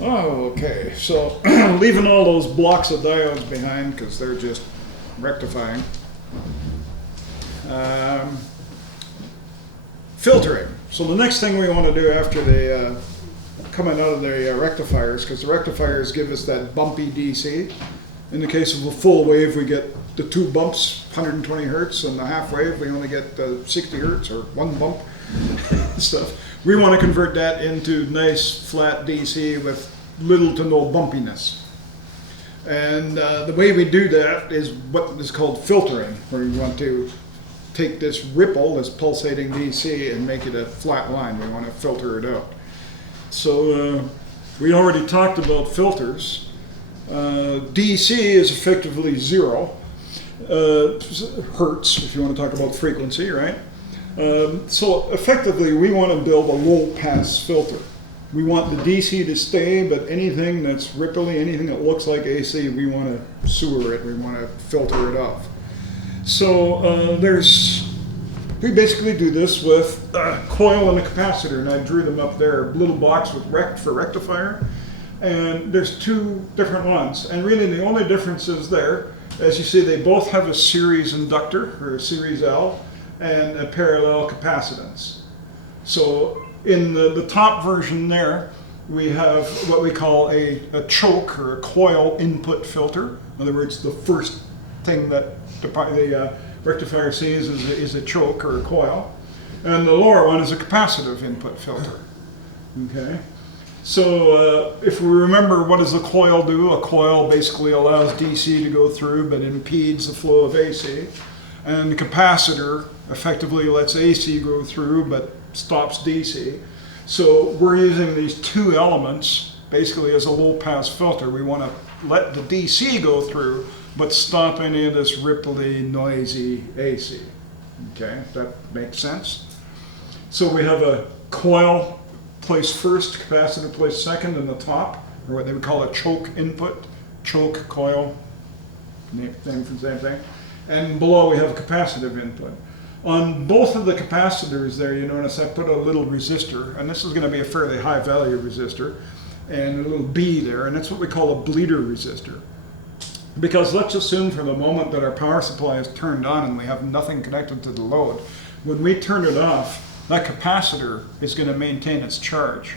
Oh, okay. So leaving all those blocks of diodes behind because they're just rectifying. Filtering. So the next thing we want to do after they coming out of the rectifiers, because the rectifiers give us that bumpy DC. In the case of a full wave, we get the 2 bumps, 120 hertz, and the half wave, we only get 60 hertz or 1 bump stuff. We want to convert that into nice flat DC with little to no bumpiness. And the way we do that is what is called filtering, where we want to take this ripple, this pulsating DC, and make it a flat line. We want to filter it out. So we already talked about filters. DC is effectively 0 hertz, if you want to talk about frequency, right? So effectively, we want to build a low-pass filter. We want the DC to stay, but anything that's ripply, anything that looks like AC, we want to sewer it, we want to filter it off. So we basically do this with a coil and a capacitor, and I drew them up there, a little box with for rectifier. And there's 2 different ones, and really the only difference is there, as you see, they both have a series inductor, or a series L, and a parallel capacitance. So in the top version there, we have what we call a choke, or a coil input filter. In other words, the first thing that the rectifier sees is a choke, or a coil. And the lower one is a capacitive input filter. Okay? So if we remember, what does a coil do? A coil basically allows DC to go through but impedes the flow of AC. And the capacitor effectively lets AC go through but stops DC. So we're using these 2 elements basically as a low-pass filter. We want to let the DC go through but stop any of this ripply, noisy AC. Okay, that makes sense? So we have a coil placed first, capacitor placed second in the top, or what they would call a choke input, choke, coil, name for the same thing. And below we have a capacitive input. On both of the capacitors there, you notice I put a little resistor, and this is going to be a fairly high value resistor, and a little B there, and that's what we call a bleeder resistor. Because let's assume for the moment that our power supply is turned on and we have nothing connected to the load. When we turn it off, that capacitor is going to maintain its charge.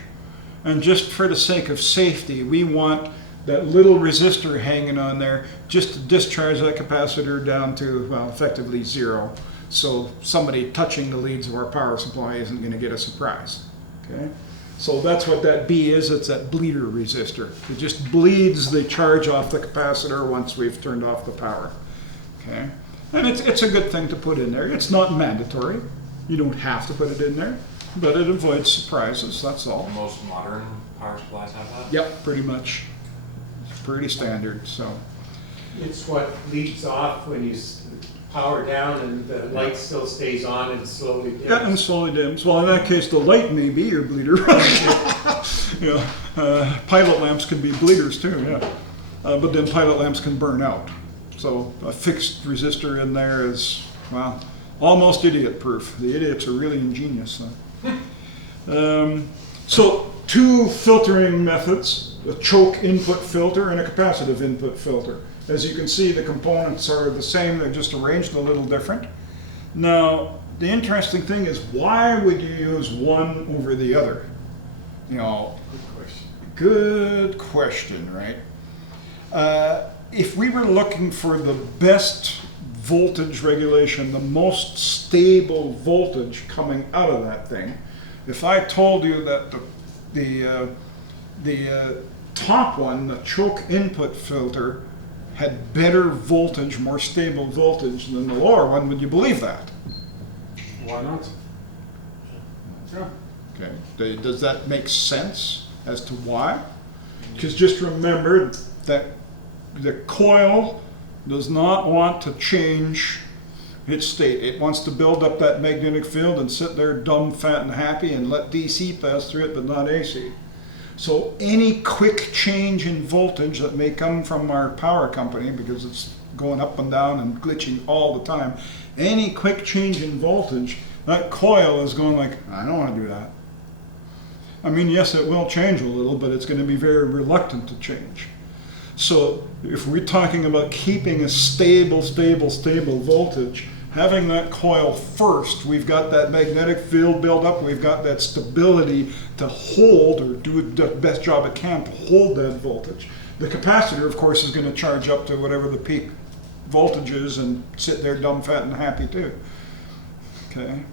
And just for the sake of safety, we want that little resistor hanging on there just to discharge that capacitor down to, well, effectively 0. So somebody touching the leads of our power supply isn't going to get a surprise. Okay? So that's what that B is. It's that bleeder resistor. It just bleeds the charge off the capacitor once we've turned off the power. Okay? And it's a good thing to put in there. It's not mandatory. You don't have to put it in there, but it avoids surprises, that's all. Most modern power supplies have that? Yep, pretty much. It's pretty standard, so. It's what leads off when you power down and the light still stays on and slowly dims. Yeah, and slowly dims. Well, in that case, the light may be your bleeder. Pilot lamps can be bleeders too, yeah. But then pilot lamps can burn out. So a fixed resistor in there is, well, almost idiot-proof. The idiots are really ingenious. So 2 filtering methods, a choke input filter and a capacitive input filter. As you can see, the components are the same, they're just arranged a little different. Now, the interesting thing is, why would you use one over the other? You know, good question, right? If we were looking for the best voltage regulation, the most stable voltage coming out of that thing, if I told you that the top one, the choke input filter, had better voltage, more stable voltage than the lower one, would you believe that? Why not? Yeah. Okay. Does that make sense as to why? Because just remember that the coil does not want to change its state. It wants to build up that magnetic field and sit there dumb, fat, and happy and let DC pass through it, but not AC. So any quick change in voltage that may come from our power company, because it's going up and down and glitching all the time, any quick change in voltage, that coil is going like, I don't want to do that. I mean, yes, it will change a little, but it's going to be very reluctant to change. So if we're talking about keeping a stable voltage, having that coil first, we've got that magnetic field built up, we've got that stability to hold or do the best job it can to hold that voltage. The capacitor, of course, is going to charge up to whatever the peak voltage is and sit there dumb, fat, and happy too. Okay.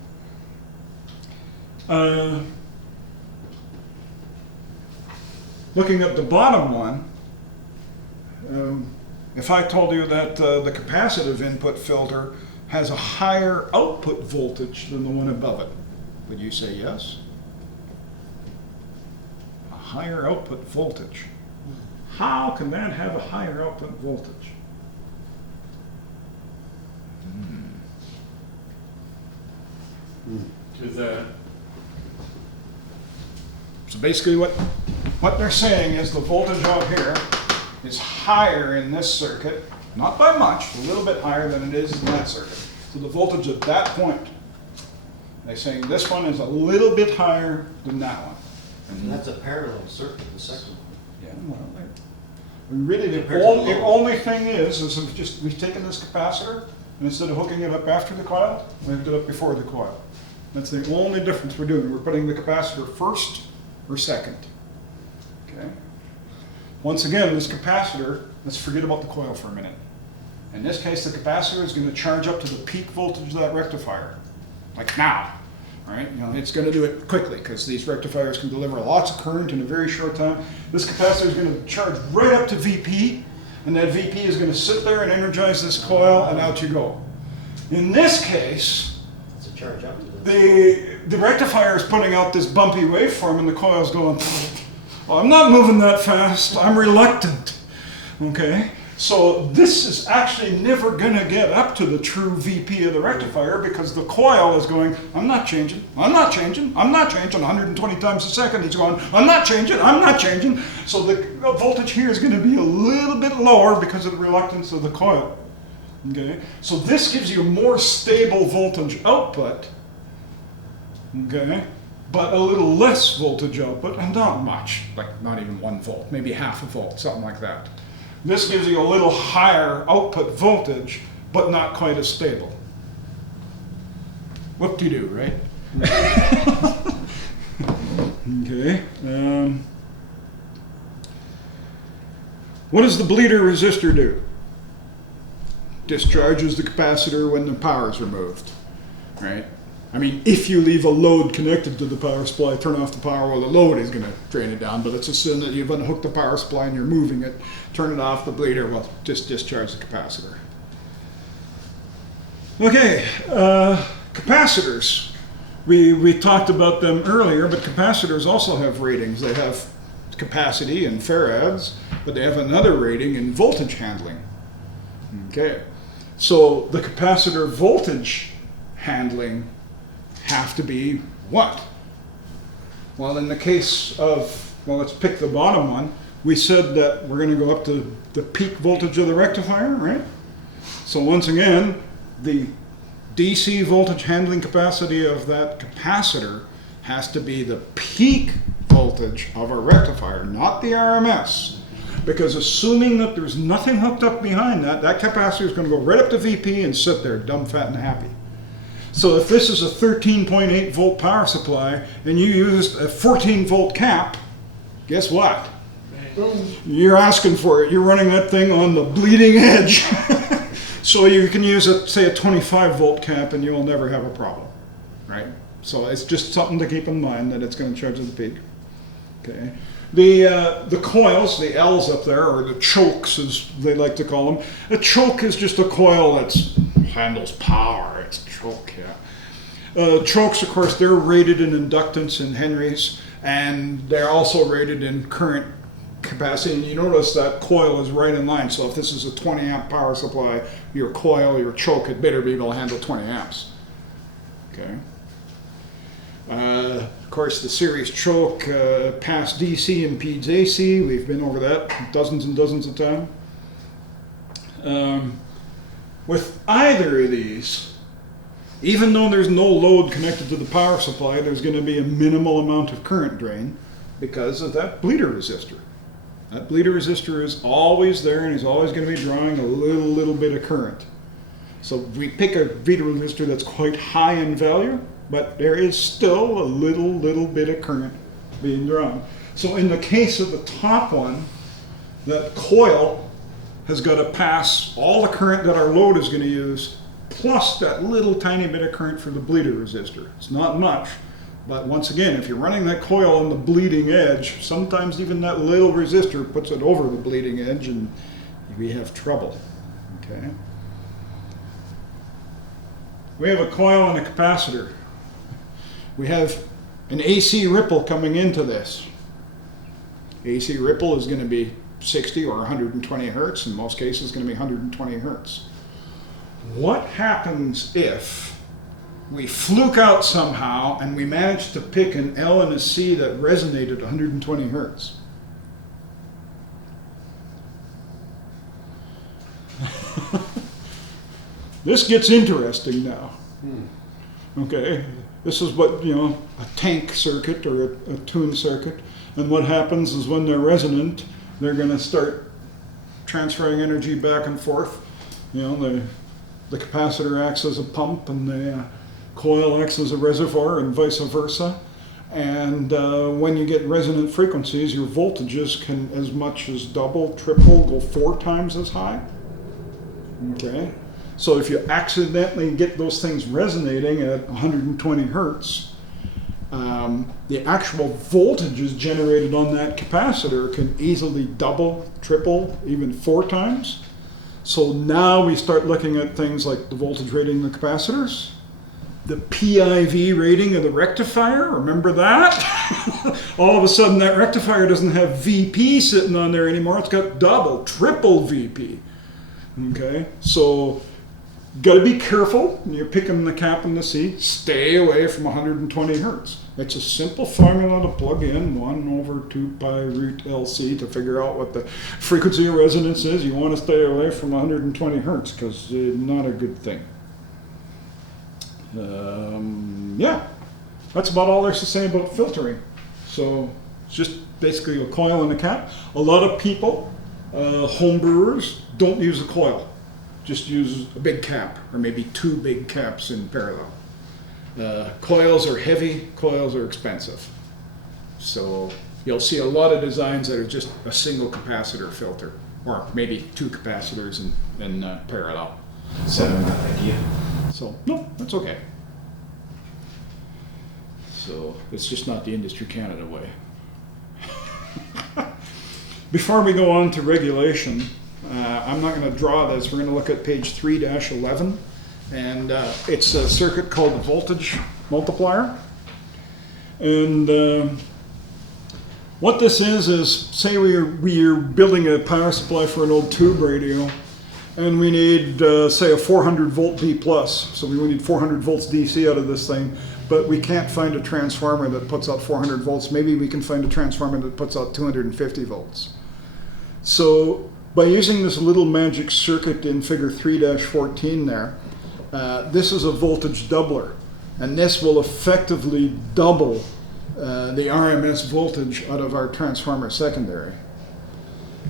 Looking at the bottom one, if I told you that the capacitive input filter has a higher output voltage than the one above it, would you say yes? A higher output voltage. How can that have a higher output voltage? To the, So basically what they're saying is the voltage out here is higher in this circuit, not by much, a little bit higher than it is in that circuit. So the voltage at that point, they're saying this one is a little bit higher than that one. And that's a parallel circuit, the second one. Yeah, well, really the Compared to the low. only thing is we've taken this capacitor and instead of hooking it up after the coil, we hooked it up before the coil. That's the only difference we're doing. We're putting the capacitor first or second. Okay. Once again, this capacitor, let's forget about the coil for a minute. In this case, the capacitor is going to charge up to the peak voltage of that rectifier, like now. Right? You know, it's going to do it quickly because these rectifiers can deliver lots of current in a very short time. This capacitor is going to charge right up to VP, and that VP is going to sit there and energize this coil, and out you go. In this case, It's a charge up to the. the rectifier is putting out this bumpy waveform, and the coil's going, well, I'm not moving that fast. I'm reluctant. Okay? So this is actually never going to get up to the true VP of the rectifier because the coil is going, I'm not changing, I'm not changing, I'm not changing 120 times a second. He's going, I'm not changing, I'm not changing. So the voltage here is going to be a little bit lower because of the reluctance of the coil. Okay? So this gives you a more stable voltage output, okay, but a little less voltage output, and not much, like not even 1 volt, maybe half a volt, something like that. This gives you a little higher output voltage, but not quite as stable. Whoop-de-doo, right? Okay. What does the bleeder resistor do? Discharges the capacitor when the power is removed, right? I mean, if you leave a load connected to the power supply, turn off the power, well, the load is going to drain it down, but let's assume that you've unhooked the power supply and you're moving it, turn it off, the bleeder will just discharge the capacitor. Okay, capacitors. We talked about them earlier, but capacitors also have ratings. They have capacity in farads, but they have another rating in voltage handling. Okay, so the capacitor voltage handling have to be what? Well, in the case of, well, let's pick the bottom one. We said that we're going to go up to the peak voltage of the rectifier, right? So once again, the DC voltage handling capacity of that capacitor has to be the peak voltage of a rectifier, not the RMS. Because assuming that there's nothing hooked up behind that, that capacitor is going to go right up to VP and sit there dumb, fat, and happy. So if this is a 13.8 volt power supply and you used a 14 volt cap, guess what? You're asking for it. You're running that thing on the bleeding edge. So you can use, say, a 25 volt cap and you'll never have a problem, right? So it's just something to keep in mind that it's going to charge at the peak. Okay. The coils, the L's up there, or the chokes as they like to call them. A choke is just a coil that handles power. It's a choke, yeah. Chokes, of course, they're rated in inductance in Henrys, and they're also rated in current capacity. And you notice that coil is right in line. So if this is a 20 amp power supply, your coil, your choke, had better be able to handle 20 amps. Okay. Of course, the series choke past DC impedes AC. We've been over that dozens and dozens of times. With either of these, Even though there's no load connected to the power supply, there's going to be a minimal amount of current drain because of that bleeder resistor. That bleeder resistor is always there and is always going to be drawing a little bit of current. So we pick a bleeder resistor that's quite high in value, but there is still a little bit of current being drawn. So in the case of the top one, that coil has got to pass all the current that our load is going to use, plus that little tiny bit of current for the bleeder resistor. It's not much, but once again, if you're running that coil on the bleeding edge, sometimes even that little resistor puts it over the bleeding edge and we have trouble, okay? We have a coil and a capacitor. We have an AC ripple coming into this. AC ripple is going to be 60 or 120 hertz. In most cases, it's going to be 120 hertz. What happens if we fluke out somehow and we manage to pick an L and a C that resonate at 120 hertz? This gets interesting now. Okay, this is what, you know, a tank circuit or a tune circuit. And what happens is when they're resonant, they're going to start transferring energy back and forth. You know, the capacitor acts as a pump and the coil acts as a reservoir and vice versa. And when you get resonant frequencies, your voltages can as much as double, triple, go 4 times as high. Okay, so if you accidentally get those things resonating at 120 hertz, the actual voltages generated on that capacitor can easily double, triple, even 4 times. So now we start looking at things like the voltage rating of the capacitors, the PIV rating of the rectifier, remember that? All of a sudden that rectifier doesn't have VP sitting on there anymore, it's got double, triple VP. Okay, so got to be careful when you're picking the cap and the C. Stay away from 120 hertz. It's a simple formula to plug in 1/2 pi root LC to figure out what the frequency of resonance is. You want to stay away from 120 hertz because it's not a good thing. Yeah, that's about all there's to say about filtering. So it's just basically a coil and a cap. A lot of people, home brewers, don't use a coil. Just use a big cap, or maybe 2 big caps in parallel. Coils are heavy, coils are expensive. So you'll see a lot of designs that are just a single capacitor filter, or maybe 2 capacitors in parallel. Is that a good idea? So, no, that's okay. So it's just not the Industry Canada way. Before we go on to regulation, I'm not going to draw this. We're going to look at page 3-11, and it's a circuit called the voltage multiplier. And what this is say we're building a power supply for an old tube radio, and we need, say, a 400 volt B+. So we need 400 volts DC out of this thing, but we can't find a transformer that puts out 400 volts. Maybe we can find a transformer that puts out 250 volts. So by using this little magic circuit in figure 3-14 there, this is a voltage doubler, and this will effectively double the RMS voltage out of our transformer secondary.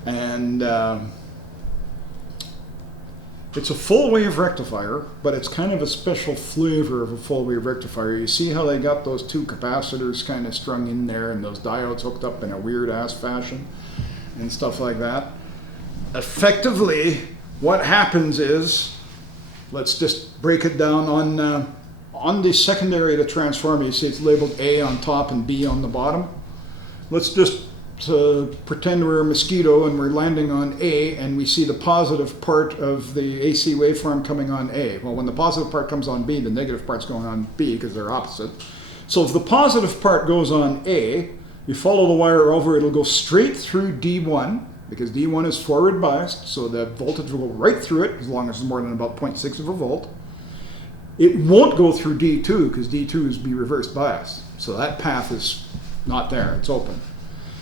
And it's a full wave rectifier, but it's kind of a special flavor of a full wave rectifier. You see how they got those 2 capacitors kind of strung in there and those diodes hooked up in a weird ass fashion and stuff like that. Effectively, what happens is, let's just break it down on the secondary of the transformer. You see it's labeled A on top and B on the bottom. Let's just pretend we're a mosquito and we're landing on A, and we see the positive part of the AC waveform coming on A. Well, when the positive part comes on B, the negative part's going on B because they're opposite. So if the positive part goes on A, you follow the wire over, it'll go straight through D1, because D1 is forward biased, so the voltage will go right through it as long as it's more than about 0.6 of a volt. It won't go through D2 because D2 is B reverse bias, so that path is not there, it's open.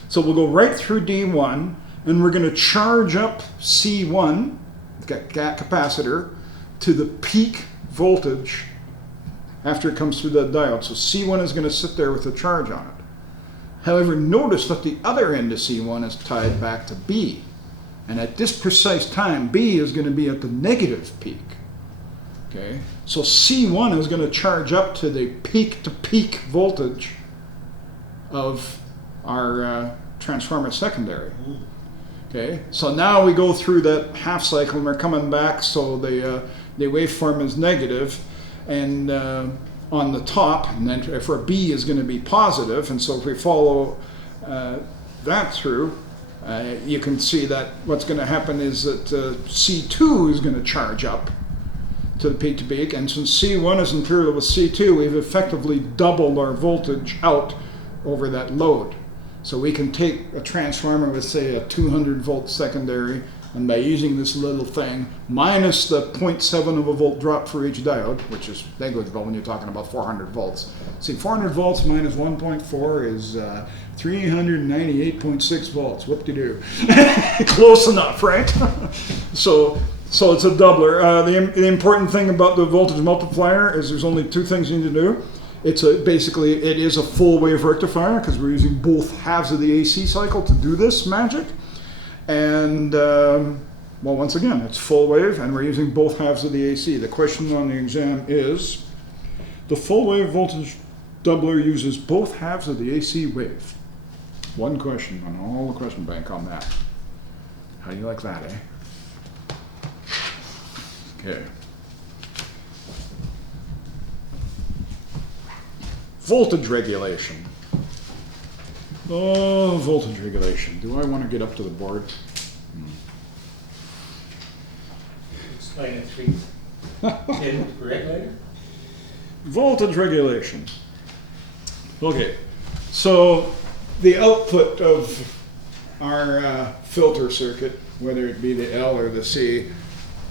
So we'll go right through D1, and we're going to charge up C1, the capacitor, to the peak voltage after it comes through that diode. So C1 is going to sit there with a charge on it. However, notice that the other end of C1 is tied back to B. And at this precise time, B is going to be at the negative peak. Okay, so C1 is going to charge up to the peak-to-peak voltage of our transformer secondary. Okay, so now we go through that half cycle and we're coming back, so the waveform is negative, and on the top, and then for B is going to be positive, and so if we follow that through, you can see that what's going to happen is that C2 is going to charge up to the peak-to-peak, and since C1 is in parallel with C2, we've effectively doubled our voltage out over that load. So we can take a transformer with, say, a 200 volt secondary, and by using this little thing, minus the 0.7 of a volt drop for each diode, which is negligible when you're talking about 400 volts. See, 400 volts minus 1.4 is 398.6 volts. Whoop-de-doo. Close enough, right? So it's a doubler. The important thing about the voltage multiplier is there's only two things you need to do. Basically, it is a full wave rectifier because we're using both halves of the AC cycle to do this magic. And, well, once again, it's full wave and we're using both halves of the AC. The question on the exam is, the full wave voltage doubler uses both halves of the AC wave. One question on all the question bank on that. How do you like that, eh? Okay. Voltage regulation. Oh, voltage regulation. Do I want to get up to the board? Explain it, please. In regulator? Voltage regulation. Okay, so the output of our filter circuit, whether it be the L or the C,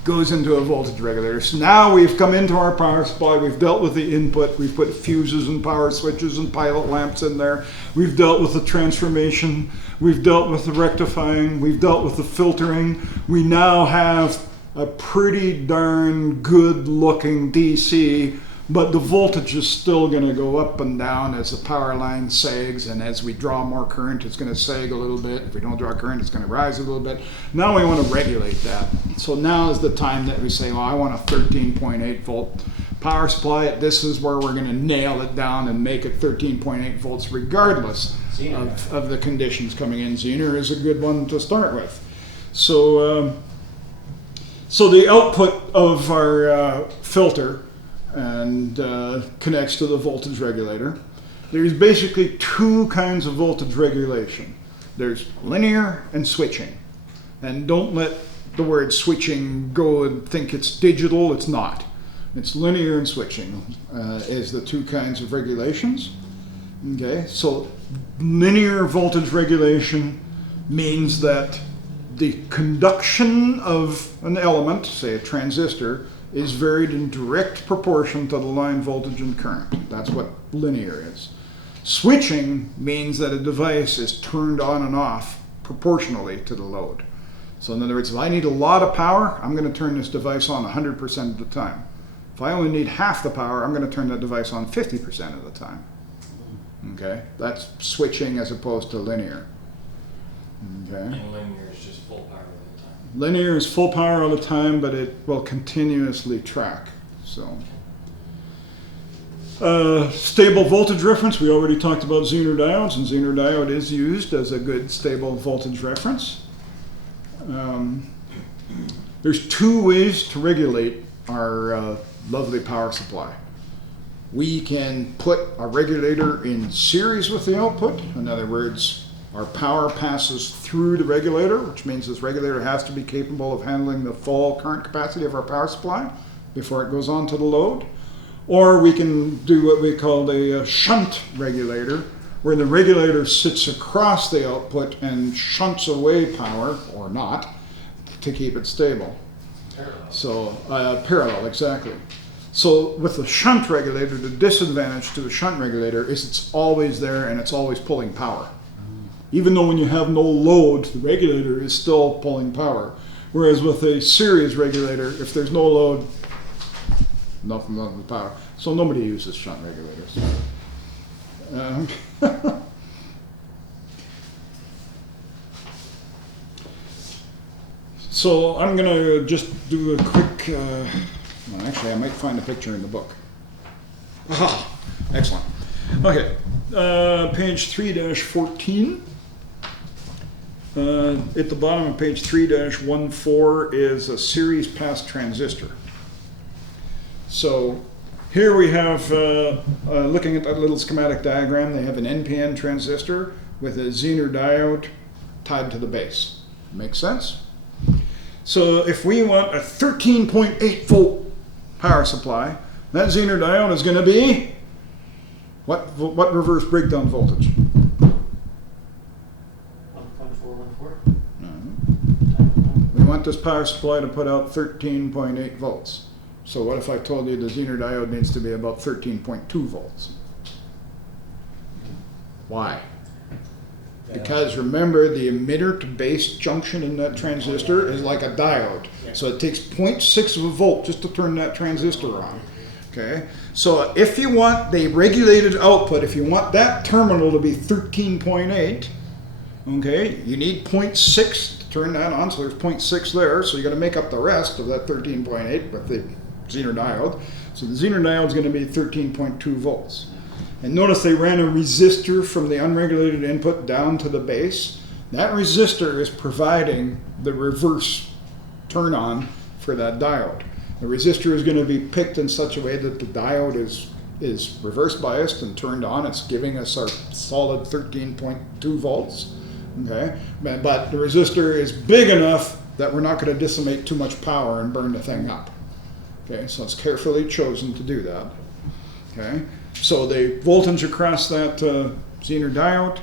goes into a voltage regulator. So now we've come into our power supply, we've dealt with the input, we've put fuses and power switches and pilot lamps in there, we've dealt with the transformation, we've dealt with the rectifying, we've dealt with the filtering. We now have a pretty darn good looking DC, but the voltage is still going to go up and down as the power line sags, and as we draw more current, it's going to sag a little bit. If we don't draw current, it's going to rise a little bit. Now we want to regulate that. So now is the time that we say, well, I want a 13.8 volt power supply. This is where we're going to nail it down and make it 13.8 volts regardless of the conditions coming in. Zener is a good one to start with. So the output of our filter and connects to the voltage regulator. There's basically two kinds of voltage regulation. There's linear and switching. And don't let the word switching go and think it's digital. It's not. It's linear and switching is the two kinds of regulations. Okay, so linear voltage regulation means that the conduction of an element, say a transistor, is varied in direct proportion to the line voltage and current. That's what linear is. Switching means that a device is turned on and off proportionally to the load. So in other words, if I need a lot of power, I'm going to turn this device on 100% of the time. If I only need half the power, I'm going to turn that device on 50% of the time. Okay? That's switching as opposed to linear. Okay? And linear is just full power all the time. Linear is full power all the time, but it will continuously track. So, stable voltage reference. We already talked about Zener diodes, and Zener diode is used as a good stable voltage reference. There's two ways to regulate our lovely power supply. We can put a regulator in series with the output. In other words, our power passes through the regulator, which means this regulator has to be capable of handling the full current capacity of our power supply before it goes on to the load. Or we can do what we call the shunt regulator, where the regulator sits across the output and shunts away power, or not, to keep it stable. Parallel. So, parallel, exactly. So with the shunt regulator, the disadvantage to the shunt regulator is it's always there and it's always pulling power. Even though when you have no load, the regulator is still pulling power. Whereas with a series regulator, if there's no load, enough power. So nobody uses shunt regulators. So I'm going to just do a quick, well, actually I might find a picture in the book. Aha, excellent. Okay, page 3-14. At the bottom of page 3-14 is a series pass transistor. So here we have, looking at that little schematic diagram, they have an NPN transistor with a Zener diode tied to the base. Makes sense? So if we want a 13.8 volt power supply, that Zener diode is going to be what reverse breakdown voltage? 1.414. We want this power supply to put out 13.8 volts. So what if I told you the Zener diode needs to be about 13.2 volts? Why? Because remember, the emitter to base junction in that transistor is like a diode. So it takes 0.6 of a volt just to turn that transistor on. Okay? So if you want the regulated output, if you want that terminal to be 13.8, okay, you need 0.6 to turn that on. So there's 0.6 there. So you're going to make up the rest of that 13.8 with the Zener diode. So the Zener diode is going to be 13.2 volts. And notice they ran a resistor from the unregulated input down to the base. That resistor is providing the reverse turn on for that diode. The resistor is going to be picked in such a way that the diode is reverse biased and turned on. It's giving us our solid 13.2 volts. Okay? But the resistor is big enough that we're not going to disseminate too much power and burn the thing up. Okay? So it's carefully chosen to do that. Okay? So the voltage across that Zener diode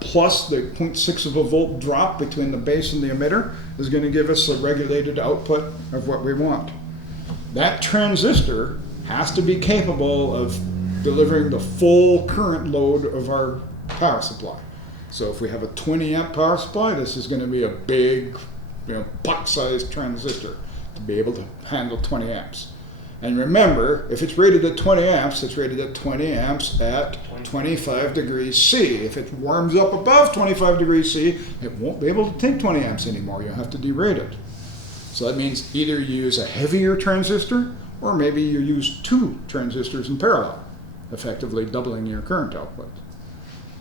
plus the 0.6 of a volt drop between the base and the emitter is going to give us a regulated output of what we want. That transistor has to be capable of delivering the full current load of our power supply. So if we have a 20 amp power supply, this is going to be a big, buck-sized transistor to be able to handle 20 amps. And remember, if it's rated at 20 amps, it's rated at 20 amps at 25 degrees C. If it warms up above 25 degrees C, it won't be able to take 20 amps anymore. You'll have to derate it. So that means either you use a heavier transistor, or maybe you use 2 transistors in parallel, effectively doubling your current output.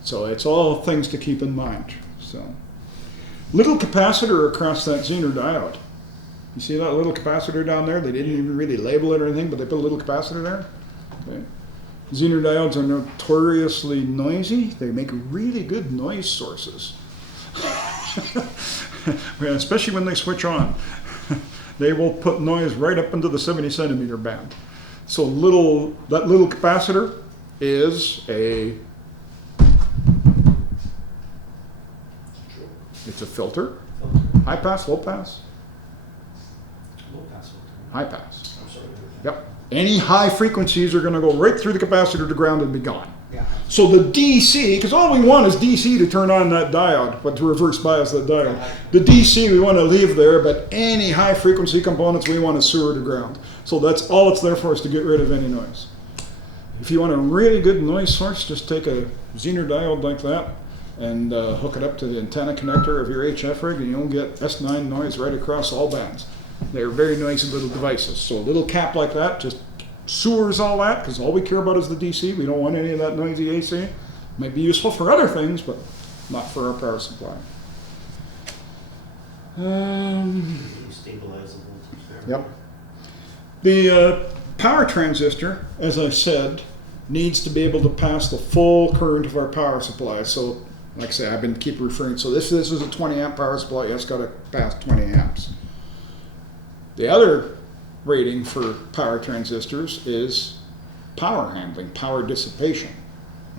So it's all things to keep in mind. So, little capacitor across that Zener diode. You see that little capacitor down there? They didn't even really label it or anything, but they put a little capacitor there. Okay. Zener diodes are notoriously noisy. They make really good noise sources. Especially when they switch on. They will put noise right up into the 70 centimeter band. So that little capacitor is it's a filter. High pass, low pass? High pass. I'm sorry. Yep. Any high frequencies are going to go right through the capacitor to ground and be gone. Yeah. So the DC, because all we want is DC to turn on that diode, but to reverse bias that diode. The DC we want to leave there, but any high frequency components we want to sewer to ground. So that's all it's there for, is to get rid of any noise. If you want a really good noise source, just take a Zener diode like that and hook it up to the antenna connector of your HF rig, and you'll get S9 noise right across all bands. They're very noisy little devices. So a little cap like that just sewers all that, because all we care about is the DC. We don't want any of that noisy AC. Might be useful for other things, but not for our power supply. Stabilize the voltage there. Yep. The power transistor, as I said, needs to be able to pass the full current of our power supply. So, like I say, I've been keep referring. So this is a 20 amp power supply. It's got to pass 20 amps. The other rating for power transistors is power handling, power dissipation.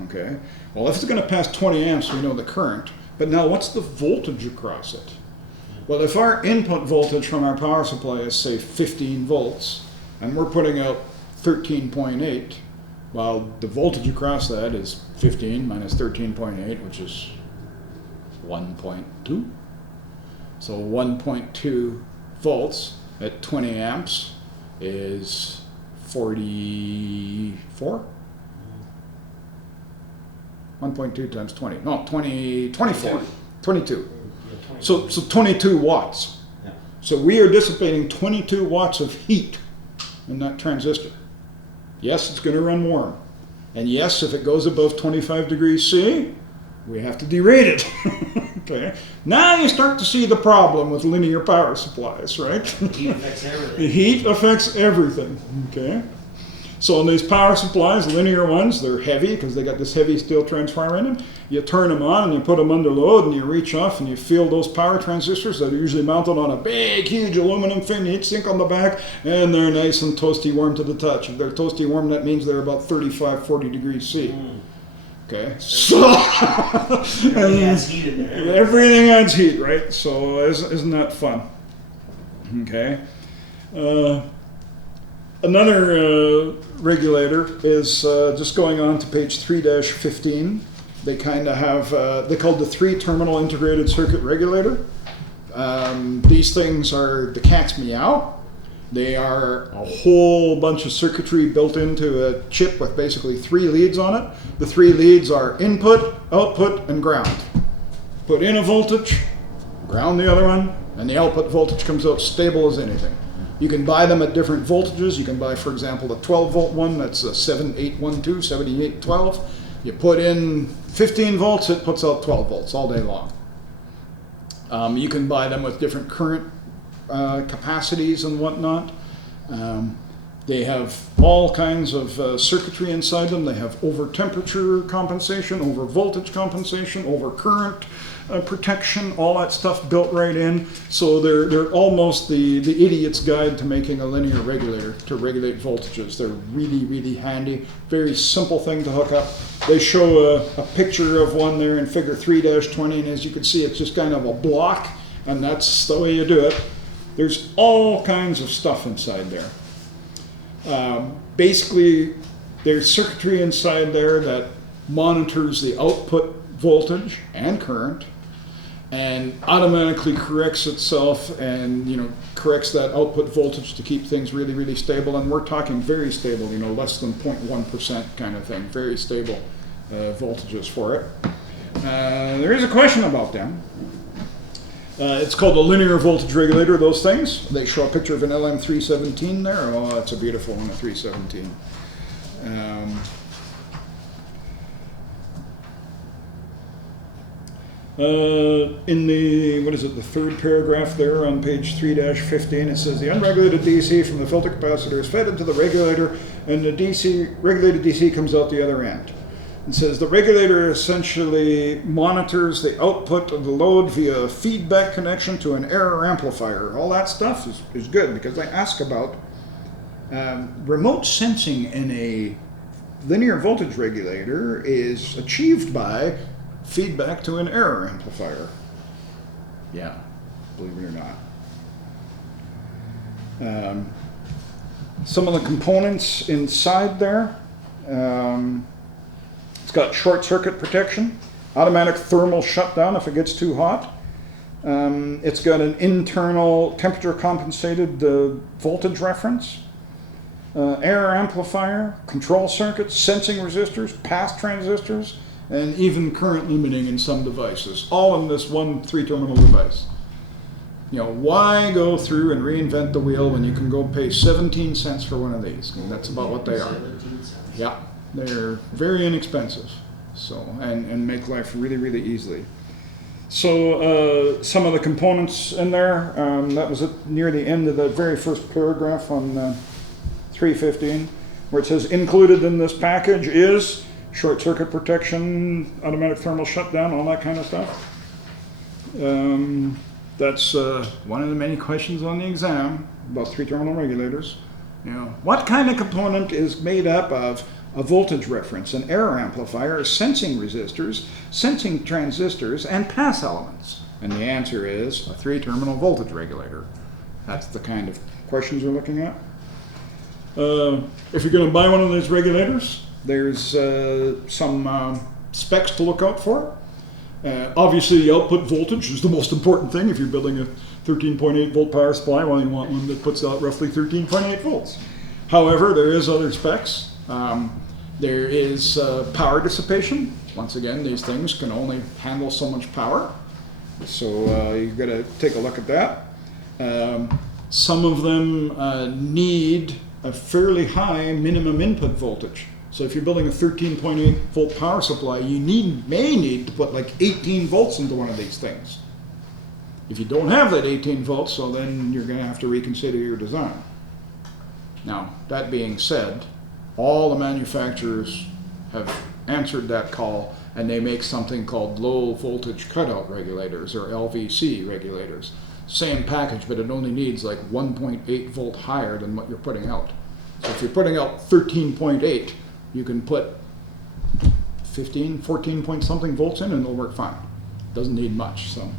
Okay. Well, if it's going to pass 20 amps, we know the current. But now, what's the voltage across it? Well, if our input voltage from our power supply is, say, 15 volts, and we're putting out 13.8, well, the voltage across that is 15 minus 13.8, which is 1.2. So 1.2 volts at 20 amps is 44? 1.2 times 20. No, 24. 22. So 22 watts. Yeah. So we are dissipating 22 watts of heat in that transistor. Yes, it's going to run warm. And yes, if it goes above 25 degrees C, we have to derate it. Okay. Now you start to see the problem with linear power supplies, right? Heat affects everything. The heat affects everything. Okay. So in these power supplies, linear ones, they're heavy because they got this heavy steel transformer in them. You turn them on and you put them under load and you reach off and you feel those power transistors that are usually mounted on a big, huge aluminum fin, heat sink on the back, and they're nice and toasty warm to the touch. If they're toasty warm, that means they're about 35, 40 degrees C. Okay, so Everything has heat in there. everything adds heat, right? So isn't that fun? Okay. Another regulator is just going on to page 3-15. They kind of have, they call the 3-terminal integrated circuit regulator. These things are the cat's meow. They are a whole bunch of circuitry built into a chip with basically 3 leads on it. The 3 leads are input, output, and ground. Put in a voltage, ground the other one, and the output voltage comes out stable as anything. You can buy them at different voltages. You can buy, for example, the 12-volt one, that's a 7812, 7812. You put in 15 volts, it puts out 12 volts all day long. You can buy them with different current capacities and whatnot. They have all kinds of circuitry inside them. They have over temperature compensation, over voltage compensation, over current protection, all that stuff built right in. So they're almost the idiot's guide to making a linear regulator to regulate voltages. They're really, really handy. Very simple thing to hook up. They show a picture of one there in figure 3-20, and as you can see, it's just kind of a block, and that's the way you do it. There's all kinds of stuff inside there. Basically, there's circuitry inside there that monitors the output voltage and current and automatically corrects itself and corrects that output voltage to keep things really, really stable. And we're talking very stable, less than 0.1% kind of thing, very stable voltages for it. There is a question about them. It's called a linear voltage regulator, those things. They show a picture of an LM317 there. Oh, that's a beautiful one, a 317. In the, the third paragraph there on page 3-15, it says the unregulated DC from the filter capacitor is fed into the regulator and the regulated DC comes out the other end. It says the regulator essentially monitors the output of the load via a feedback connection to an error amplifier. All that stuff is good because they ask about remote sensing in a linear voltage regulator is achieved by feedback to an error amplifier. Yeah, believe it or not. Some of the components inside there. It's got short circuit protection, automatic thermal shutdown if it gets too hot. It's got an internal temperature compensated voltage reference, error amplifier, control circuits, sensing resistors, path transistors, and even current limiting in some devices, all in this one 3-terminal device. Why go through and reinvent the wheel when you can go pay 17 cents for one of these? And that's about what they are. 17 cents. Yeah. They're very inexpensive, so and make life really, really easily. So some of the components in there, that was near the end of the very first paragraph on 315, where it says included in this package is short circuit protection, automatic thermal shutdown, all that kind of stuff. That's one of the many questions on the exam about 3-terminal regulators. What kind of component is made up of a voltage reference, an error amplifier, sensing resistors, sensing transistors, and path elements? And the answer is a 3-terminal voltage regulator. That's the kind of questions we're looking at. If you're going to buy one of these regulators, there's some specs to look out for. Obviously, the output voltage is the most important thing. If you're building a 13.8 volt power supply, well, you want one that puts out roughly 13.8 volts. However, there is other specs. There is power dissipation. Once again, these things can only handle so much power. So you've got to take a look at that. Some of them need a fairly high minimum input voltage. So if you're building a 13.8 volt power supply, you may need to put like 18 volts into one of these things. If you don't have that 18 volts, so then you're going to have to reconsider your design. Now, that being said, all the manufacturers have answered that call, and they make something called low voltage cutout regulators, or LVC regulators. Same package, but it only needs like 1.8 volt higher than what you're putting out. So if you're putting out 13.8, you can put 15, 14 point something volts in and it'll work fine. Doesn't need much. So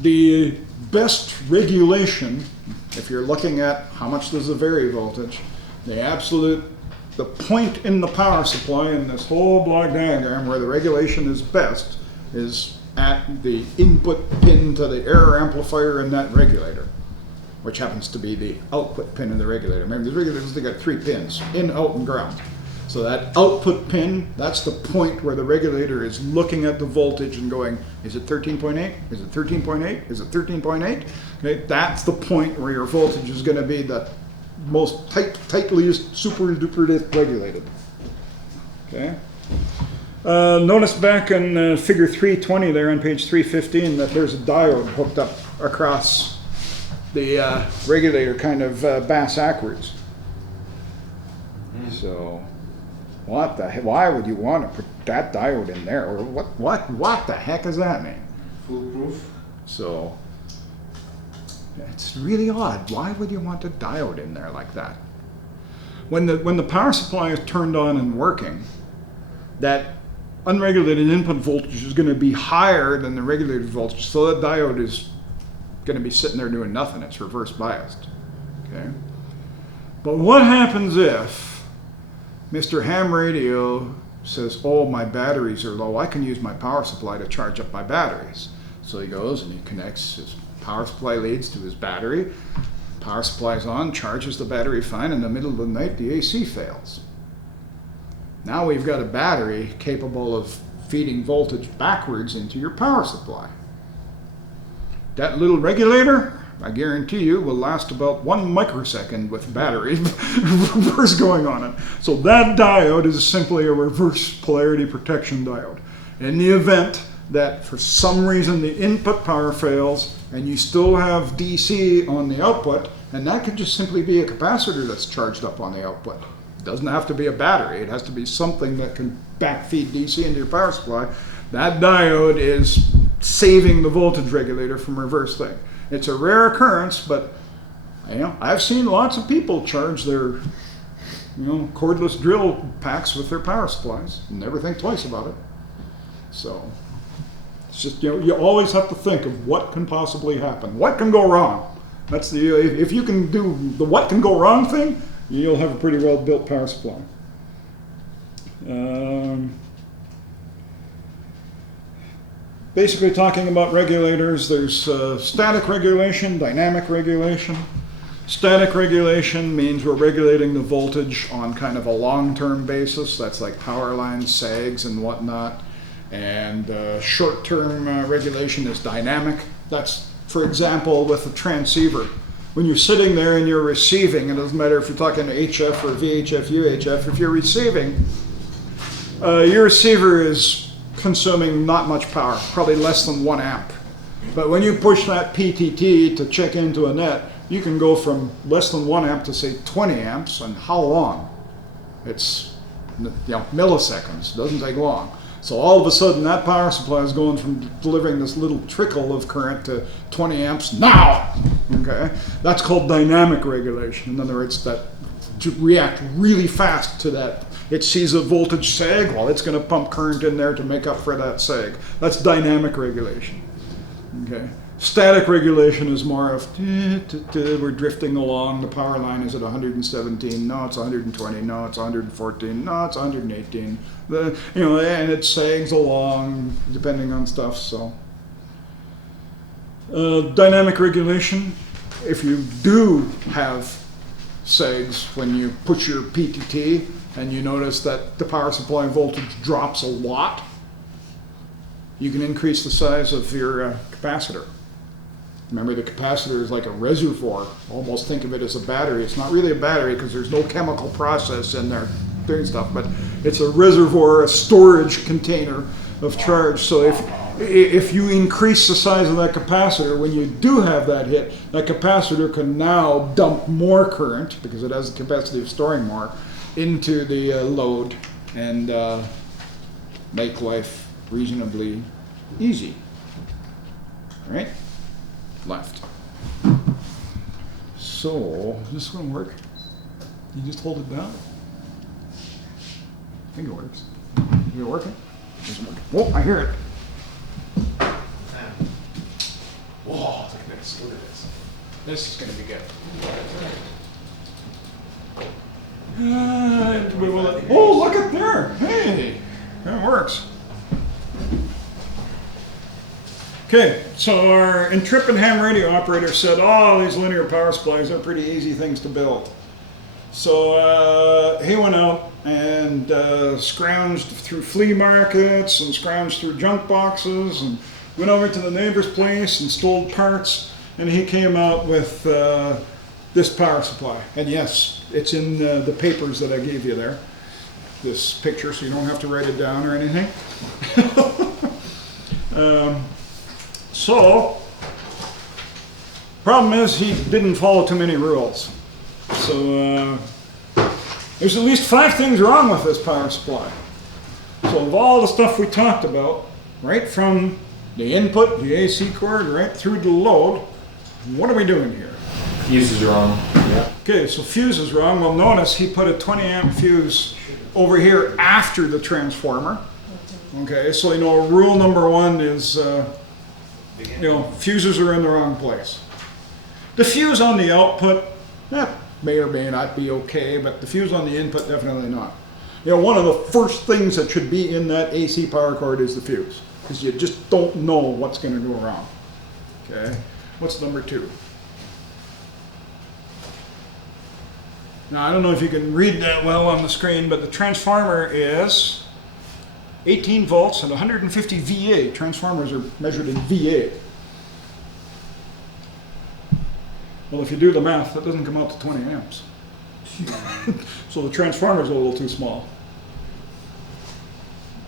the best regulation, if you're looking at how much does it vary voltage, the point in the power supply in this whole block diagram where the regulation is best is at the input pin to the error amplifier in that regulator, which happens to be the output pin in the regulator. Remember, the regulators, they got 3 pins, in, out, and ground. So that output pin, that's the point where the regulator is looking at the voltage and going, is it 13.8? Is it 13.8? Is it 13.8? Okay, that's the point where your voltage is going to be the most tightly super duper regulated. Okay. Notice back in figure 320 there on page 315 that there's a diode hooked up across the regulator, kind of bass backwards. So, what the heck? Why would you want to put that diode in there? Or what the heck does that mean? Foolproof. So, it's really odd. Why would you want a diode in there like that? When the power supply is turned on and working, that unregulated input voltage is going to be higher than the regulated voltage, so that diode is going to be sitting there doing nothing. It's reverse biased. Okay. But what happens if Mr. Ham Radio says, oh, my batteries are low, I can use my power supply to charge up my batteries? So he goes and he connects his power supply leads to his battery, power supply's on, charges the battery fine, in the middle of the night the AC fails. Now we've got a battery capable of feeding voltage backwards into your power supply. That little regulator, I guarantee you, will last about 1 microsecond with battery reverse going on it. So that diode is simply a reverse polarity protection diode. In the event that for some reason the input power fails and you still have DC on the output, and that could just simply be a capacitor that's charged up on the output. It doesn't have to be a battery. It has to be something that can backfeed DC into your power supply. That diode is saving the voltage regulator from reverse thing. It's a rare occurrence, but I've seen lots of people charge their cordless drill packs with their power supplies and never think twice about it. So it's just, you always have to think of what can possibly happen. What can go wrong? That's if you can do the what can go wrong thing, you'll have a pretty well built power supply. Basically talking about regulators, there's static regulation, dynamic regulation. Static regulation means we're regulating the voltage on kind of a long-term basis. That's like power lines, sags, and whatnot. And short-term regulation is dynamic. That's, for example, with a transceiver. When you're sitting there and you're receiving, it doesn't matter if you're talking to HF or VHF, UHF, if you're receiving, your receiver is consuming not much power, probably less than 1 amp. But when you push that PTT to check into a net, you can go from less than 1 amp to say 20 amps, and how long? It's milliseconds, doesn't take long. So all of a sudden that power supply is going from delivering this little trickle of current to 20 amps now. Okay, that's called dynamic regulation. In other words, that to react really fast to that. It sees a voltage sag, well, it's going to pump current in there to make up for that sag. That's dynamic regulation. Okay. Static regulation is more of we're drifting along, the power line is at 117, no, it's 120, no, it's 114, no, it's 118. And it sags along depending on stuff. So dynamic regulation, if you do have segs when you put your PTT and you notice that the power supply voltage drops a lot, you can increase the size of your capacitor. Remember, the capacitor is like a reservoir. Almost think of it as a battery. It's not really a battery because there's no chemical process in there doing stuff, but it's a reservoir, a storage container of charge. So if you increase the size of that capacitor, when you do have that hit, that capacitor can now dump more current, because it has the capacity of storing more, into the load and make life reasonably easy. Right? Left. So, is this going to work? You just hold it down? I think it works. Is it working? It's working. Whoa, I hear it. Whoa, look at this. Look at this. This is going to be good. Oh, look at there. Hey, that works. Okay, so our intrepid ham radio operator said, oh, these linear power supplies are pretty easy things to build. So he went out and scrounged through flea markets and scrounged through junk boxes and went over to the neighbor's place and stole parts, and he came out with this power supply. And yes, it's in the papers that I gave you there, this picture, so you don't have to write it down or anything. So, problem is he didn't follow too many rules. So there's at least 5 things wrong with this power supply. So of all the stuff we talked about, right from the input, the AC cord, right through to the load, what are we doing here? Fuse is wrong. Yeah. Okay, so fuse is wrong. Well, notice he put a 20 amp fuse over here after the transformer. Okay, so you know rule number 1 is fuses are in the wrong place. The fuse on the output, may or may not be okay, but the fuse on the input, definitely not. You know, one of the first things that should be in that AC power cord is the fuse, because you just don't know what's going to go wrong. Okay, what's number 2? Now, I don't know if you can read that well on the screen, but the transformer is 18 volts and 150 VA. Transformers are measured in VA. Well, if you do the math, that doesn't come out to 20 amps. So the transformer's a little too small.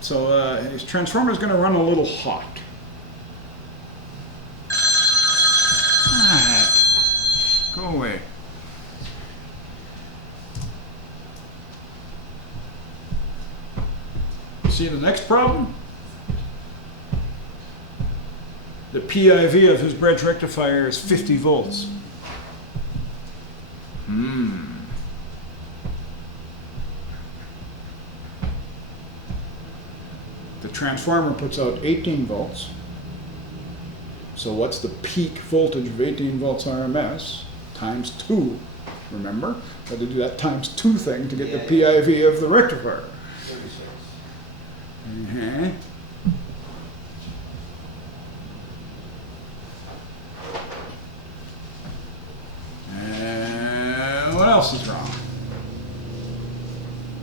So his transformer's going to run a little hot. What? Go away. See the next problem? The PIV of his bridge rectifier is 50 volts. The transformer puts out 18 volts. So what's the peak voltage of 18 volts RMS? Times 2. Remember? Got to do that times 2 thing to get the PIV of the rectifier. 36. And what else is wrong?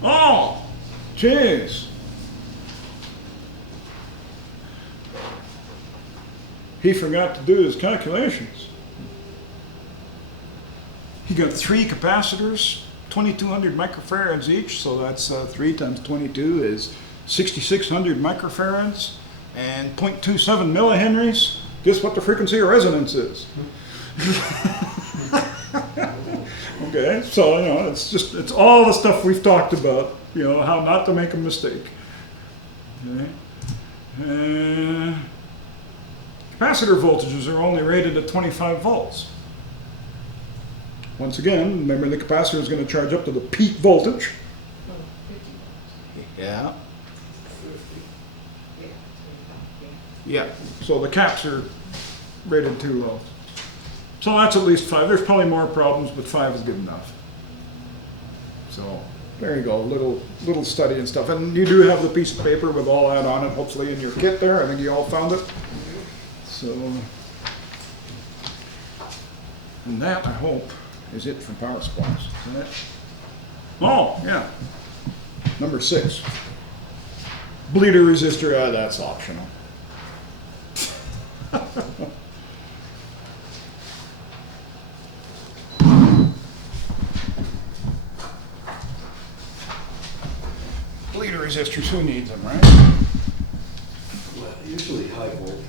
Oh, jeez. He forgot to do his calculations. He got 3 capacitors, 2200 microfarads each, so that's 3 times 22 is 6600 microfarads and 0.27 millihenries. Guess what the frequency of resonance is? Okay, so you know, it's all the stuff we've talked about, you know, how not to make a mistake. Okay. Capacitor voltages are only rated at 25 volts. Once again, remember the capacitor is going to charge up to the peak voltage. Yeah. Yeah, so the caps are rated too low. So that's at least 5. There's probably more problems, but 5 is good enough. So there you go, little study and stuff. And you do have the piece of paper with all that on it, hopefully in your kit there. I think you all found it. So, And that, I hope, is it for power supplies. Isn't it? Oh, yeah. Number 6. Bleeder resistor, that's optional. Bleeder resistors, who needs them, right? Well, usually high voltage.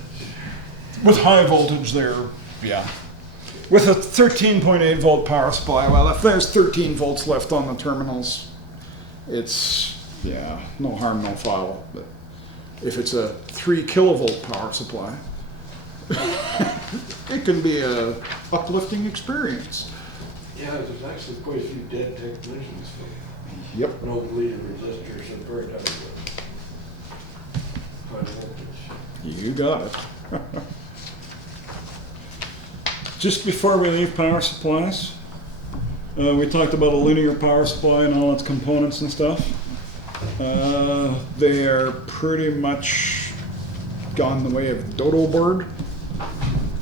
With high voltage there, yeah. With a 13.8 volt power supply, well, if there's 13 volts left on the terminals, it's, yeah, no harm, no foul. But if it's a 3 kilovolt power supply, it can be a uplifting experience. Yeah, there's actually quite a few dead technicians for Yep. no bleeder resistors and very high voltage. You got it. Just before we leave power supplies, we talked about a linear power supply and all its components and stuff. They are pretty much gone the way of dodo bird.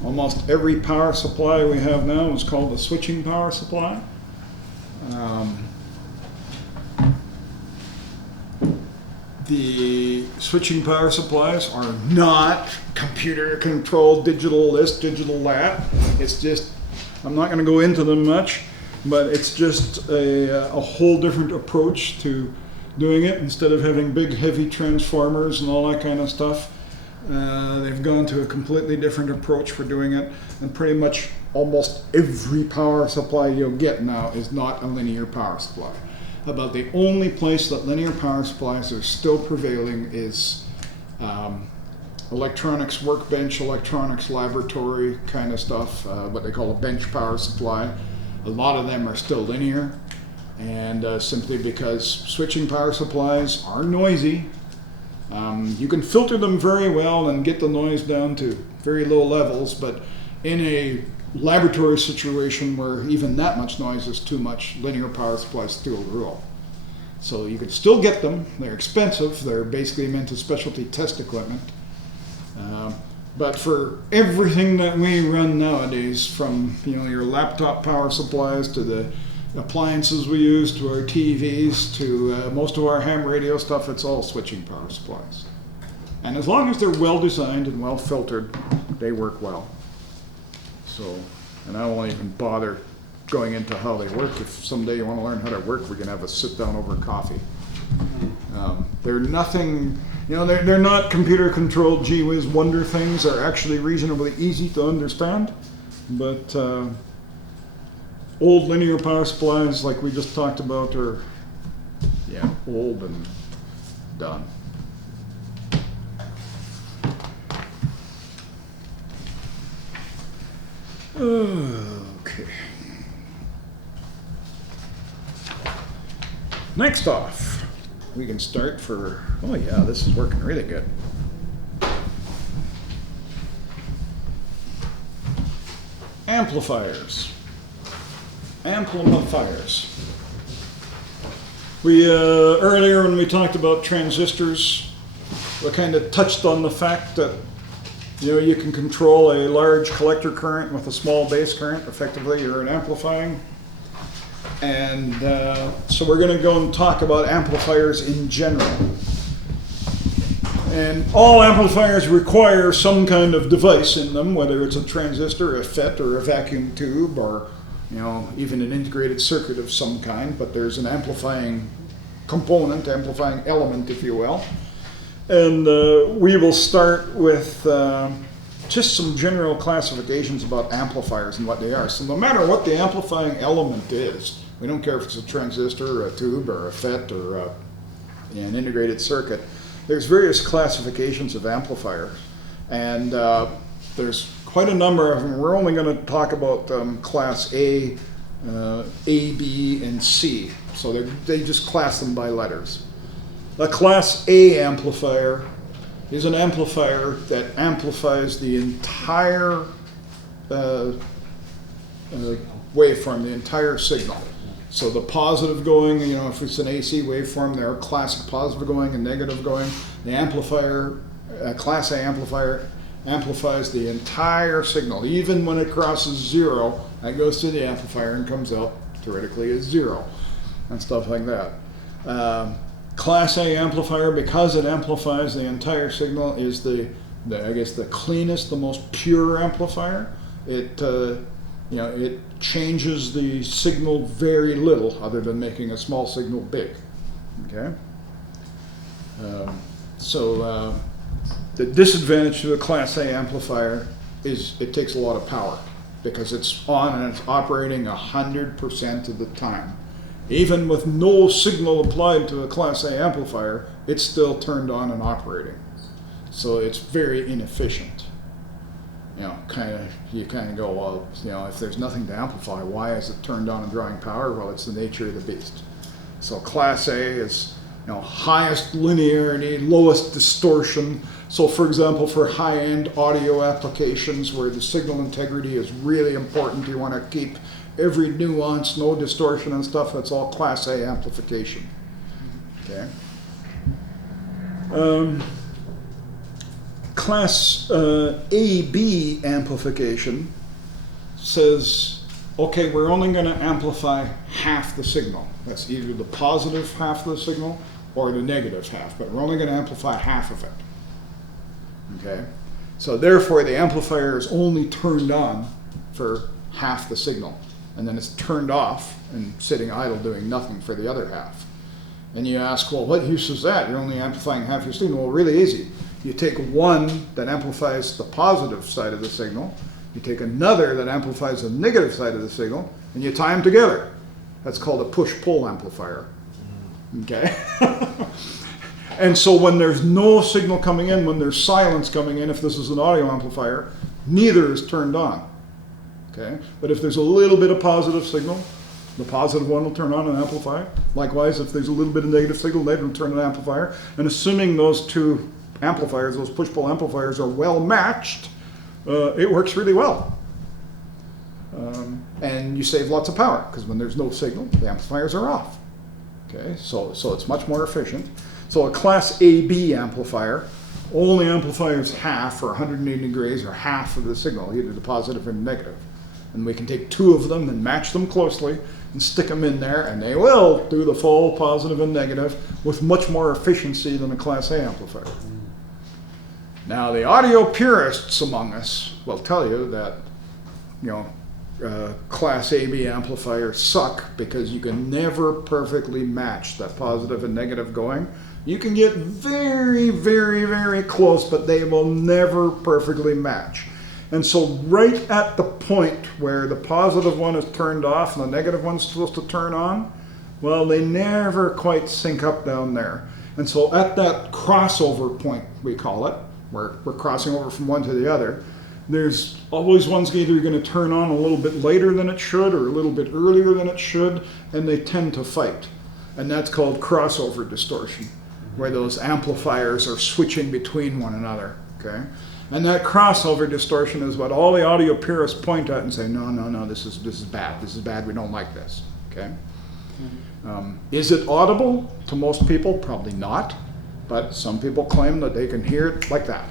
Almost every power supply we have now is called a switching power supply. The switching power supplies are not computer controlled digital this, digital that. It's just, I'm not going to go into them much, but it's just a whole different approach to doing it. Instead of having big heavy transformers and all that kind of stuff, they've gone to a completely different approach for doing it. And pretty much almost every power supply you'll get now is not a linear power supply. About the only place that linear power supplies are still prevailing is electronics workbench, electronics laboratory kind of stuff, what they call a bench power supply. A lot of them are still linear, and simply because switching power supplies are noisy. You can filter them very well and get the noise down to very low levels, but in a laboratory situation where even that much noise is too much, linear power supplies still rule. So you can still get them. They're expensive. They're basically meant as specialty test equipment. But for everything that we run nowadays, from your laptop power supplies to the appliances we use to our TVs to most of our ham radio stuff, it's all switching power supplies. And as long as they're well designed and well filtered, they work well. So, and I won't even bother going into how they work. If someday you want to learn how to work, we can have a sit down over coffee. They're nothing, they're not computer controlled gee whiz wonder things. They're actually reasonably easy to understand. But old linear power supplies, like we just talked about, are old and done. Okay. Next off, we can start for, oh yeah, this is working really good. Amplifiers. Amplifiers. We, earlier when we talked about transistors, we kind of touched on the fact that you can control a large collector current with a small base current. Effectively, you're amplifying. And so we're going to go and talk about amplifiers in general. And all amplifiers require some kind of device in them, whether it's a transistor, a FET, or a vacuum tube, or even an integrated circuit of some kind. But there's an amplifying component, amplifying element, if you will. And we will start with just some general classifications about amplifiers and what they are. So no matter what the amplifying element is, we don't care if it's a transistor, or a tube, or a FET, or an integrated circuit, there's various classifications of amplifiers. And there's quite a number of them. We're only going to talk about class A, B, and C. So they just class them by letters. A Class A amplifier is an amplifier that amplifies the entire waveform, the entire signal. So the positive going, if it's an AC waveform, there are classic positive going and negative going. The amplifier, Class A amplifier, amplifies the entire signal. Even when it crosses 0, that goes to the amplifier and comes out theoretically as 0 and stuff like that. Class A amplifier, because it amplifies the entire signal, is I guess the cleanest, the most pure amplifier. It it changes the signal very little, other than making a small signal big. Okay. The disadvantage to a Class A amplifier is it takes a lot of power because it's on and it's operating 100% of the time. Even with no signal applied to a Class A amplifier, it's still turned on and operating. So it's very inefficient. You kind of go, well, if there's nothing to amplify, why is it turned on and drawing power? Well, it's the nature of the beast. So Class A is highest linearity, lowest distortion. So for example, for high-end audio applications where the signal integrity is really important, you want to keep every nuance, no distortion and stuff, that's all Class A amplification. Okay. Class AB amplification says, okay, we're only going to amplify half the signal. That's either the positive half of the signal or the negative half, but we're only going to amplify half of it. Okay? So therefore the amplifier is only turned on for half the signal, and then it's turned off and sitting idle doing nothing for the other half. And you ask, well, what use is that? You're only amplifying half your signal. Well, really easy. You take one that amplifies the positive side of the signal, you take another that amplifies the negative side of the signal, and you tie them together. That's called a push-pull amplifier. Okay? And so when there's no signal coming in, when there's silence coming in, if this is an audio amplifier, neither is turned on. Okay? But if there's a little bit of positive signal, the positive one will turn on and amplify. Likewise, if there's a little bit of negative signal, they will turn on an amplifier. And assuming those two amplifiers, those push-pull amplifiers, are well matched, it works really well. And you save lots of power, because when there's no signal, the amplifiers are off. Okay, so it's much more efficient. So a Class AB amplifier only amplifies half, or 180 degrees, or half of the signal, either the positive or negative. And we can take two of them and match them closely and stick them in there, and they will do the full positive and negative with much more efficiency than a Class A amplifier. Now, the audio purists among us will tell you that, Class AB amplifiers suck because you can never perfectly match that positive and negative going. You can get very, very, very close, but they will never perfectly match. And so right at the point where the positive one is turned off and the negative one's supposed to turn on, well, they never quite sync up down there. And so at that crossover point, we call it, where we're crossing over from one to the other, there's always one's either going to turn on a little bit later than it should or a little bit earlier than it should, and they tend to fight. And that's called crossover distortion, where those amplifiers are switching between one another. Okay? And that crossover distortion is what all the audio purists point at and say, no, this is bad. This is bad. We don't like this. Okay? Is it audible to most people? Probably not. But some people claim that they can hear it like that.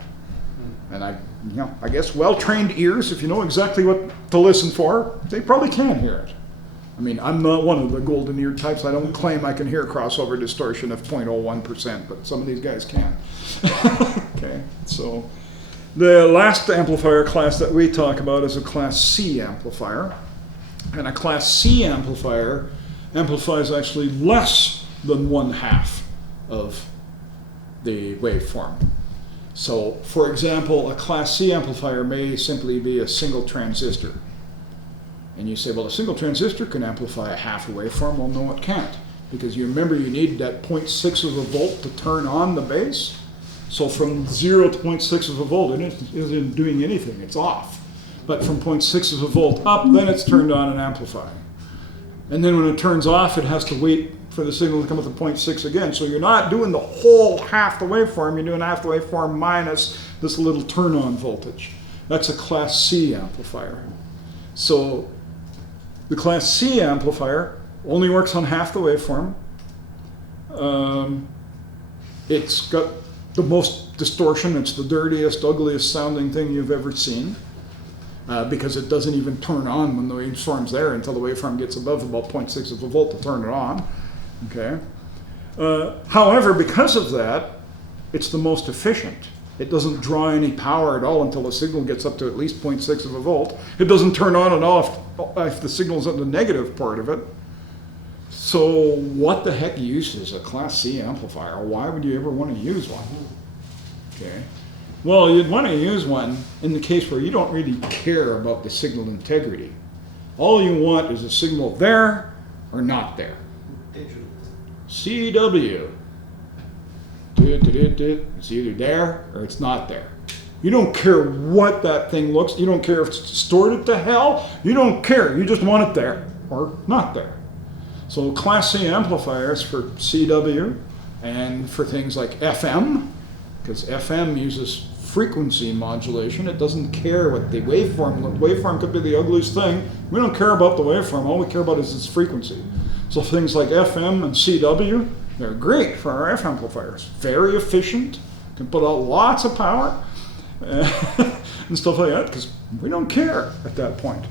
And I guess well-trained ears, if you know exactly what to listen for, they probably can hear it. I mean, I'm not one of the golden ear types. I don't claim I can hear crossover distortion of 0.01%, but some of these guys can. Okay, so the last amplifier class that we talk about is a Class C amplifier. And a Class C amplifier amplifies actually less than 1/2 of the waveform. So, for example, a Class C amplifier may simply be a single transistor. And you say, well, a single transistor can amplify a half a waveform. Well, no, it can't. Because you remember you need that 0.6 of a volt to turn on the base. So from 0 to 0.6 of a volt, it isn't doing anything. It's off. But from 0.6 of a volt up, then it's turned on and amplifying. And then when it turns off, it has to wait for the signal to come up to 0.6 again. So you're not doing the whole half the waveform. You're doing half the waveform minus this little turn-on voltage. That's a Class C amplifier. So the Class C amplifier only works on half the waveform. It's got the most distortion. It's the dirtiest, ugliest sounding thing you've ever seen. Because it doesn't even turn on when the waveform's there until the waveform gets above about 0.6 of a volt to turn it on. Okay. However, because of that, it's the most efficient. It doesn't draw any power at all until the signal gets up to at least 0.6 of a volt. It doesn't turn on and off if the signal's at the negative part of it. So what the heck use is a Class C amplifier? Why would you ever want to use one? Okay. Well, you'd want to use one in the case where you don't really care about the signal integrity. All you want is a signal there or not there. Digital. CW. It's either there or it's not there. You don't care what that thing looks. You don't care if it's distorted to hell. You don't care. You just want it there or not there. So Class C amplifiers for CW and for things like FM, because FM uses frequency modulation. It doesn't care what the waveform. The waveform could be the ugliest thing. We don't care about the waveform. All we care about is its frequency. So things like FM and CW, they're great for RF amplifiers. Very efficient. Can put out lots of power and stuff like that because we don't care at that point.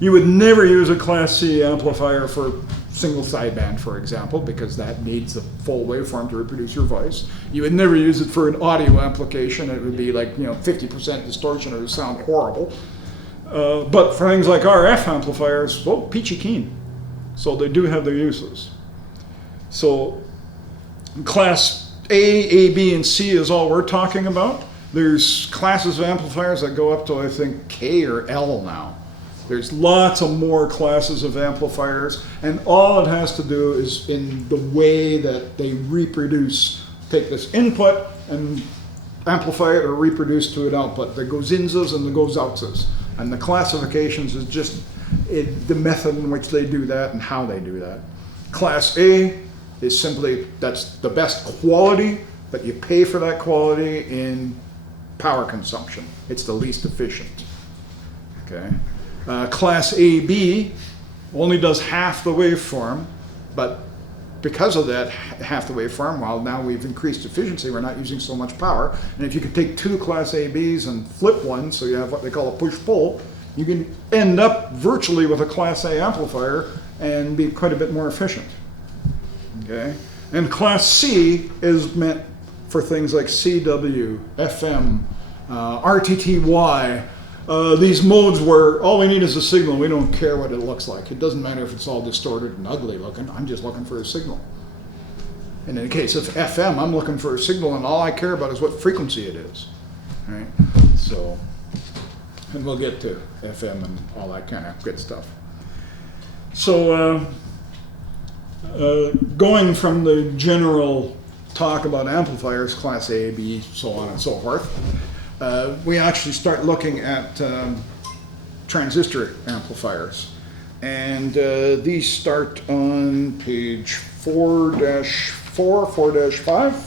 You would never use a Class C amplifier for single sideband, for example, because that needs a full waveform to reproduce your voice. You would never use it for an audio application. It would be like 50% distortion or it would sound horrible. But for things like RF amplifiers, well, peachy keen. So they do have their uses. So Class A, B, and C is all we're talking about. There's classes of amplifiers that go up to, I think, K or L now. There's lots of more classes of amplifiers, and all it has to do is in the way that they reproduce. Take this input and amplify it or reproduce to an output. The goes-inses and the goes-outses. And the classifications is just the method in which they do that and how they do that. Class A is simply, that's the best quality, but you pay for that quality in power consumption. It's the least efficient. Okay. Class AB only does half the waveform, but because of that half the waveform, while now we've increased efficiency, we're not using so much power. And if you could take two Class ABs and flip one, so you have what they call a push-pull, you can end up virtually with a Class A amplifier and be quite a bit more efficient. Okay? And Class C is meant for things like CW, FM, RTTY, these modes where all we need is a signal. We don't care what it looks like. It doesn't matter if it's all distorted and ugly looking. I'm just looking for a signal. And in the case of FM, I'm looking for a signal, and all I care about is what frequency it is. Right? So, and we'll get to FM and all that kind of good stuff. So, going from the general talk about amplifiers, Class A, B, so on and so forth, we actually start looking at transistor amplifiers. And these start on page 4-4, 4-5.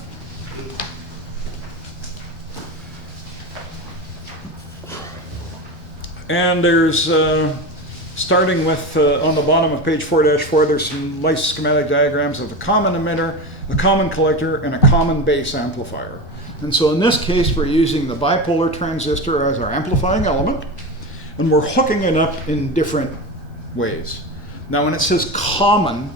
And there's, starting with, on the bottom of page 4-4, there's some nice schematic diagrams of a common emitter, a common collector, and a common base amplifier. And so in this case, we're using the bipolar transistor as our amplifying element, and we're hooking it up in different ways. Now, when it says common,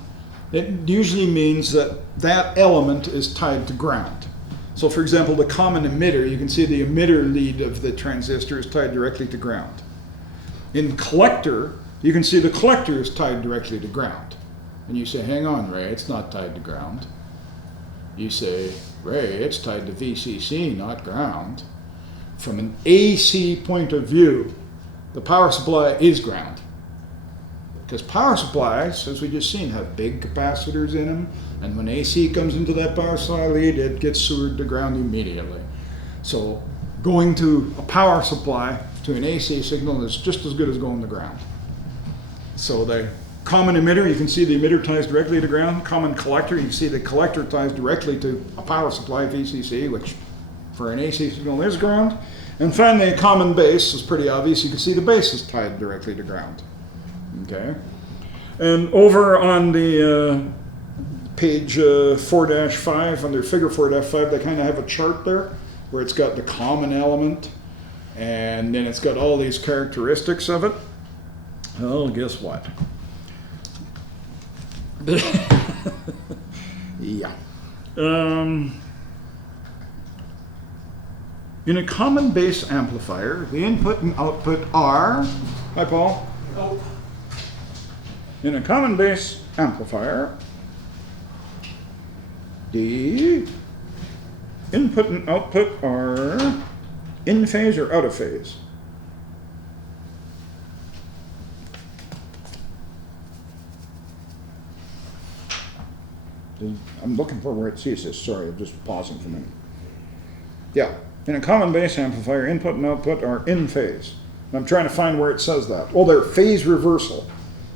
it usually means that that element is tied to ground. So for example, the common emitter, you can see the emitter lead of the transistor is tied directly to ground. In collector, you can see the collector is tied directly to ground. And you say, hang on, Ray, it's not tied to ground. You say, Ray, it's tied to VCC, not ground. From an AC point of view, the power supply is ground. Because power supplies, as we just seen, have big capacitors in them, and when AC comes into that power supply lead, it gets sewered to ground immediately. So going to a power supply to an AC signal is just as good as going to ground. So the common emitter, you can see the emitter ties directly to ground. Common collector, you can see the collector ties directly to a power supply, VCC, which for an AC signal is ground. And finally, a common base is pretty obvious. You can see the base is tied directly to ground. Okay. And over on the page 4-5, under figure 4-5, they kind of have a chart there where it's got the common element and then it's got all these characteristics of it. Well, guess what? Yeah. In a common base amplifier, the input and output are, hi Paul. Oh, In a common base amplifier, the input and output are in phase or out of phase. I'm looking for where it sees this. Sorry, I'm just pausing for a minute. Yeah, in a common base amplifier, input and output are in phase. I'm trying to find where it says that. Oh, they're phase reversal.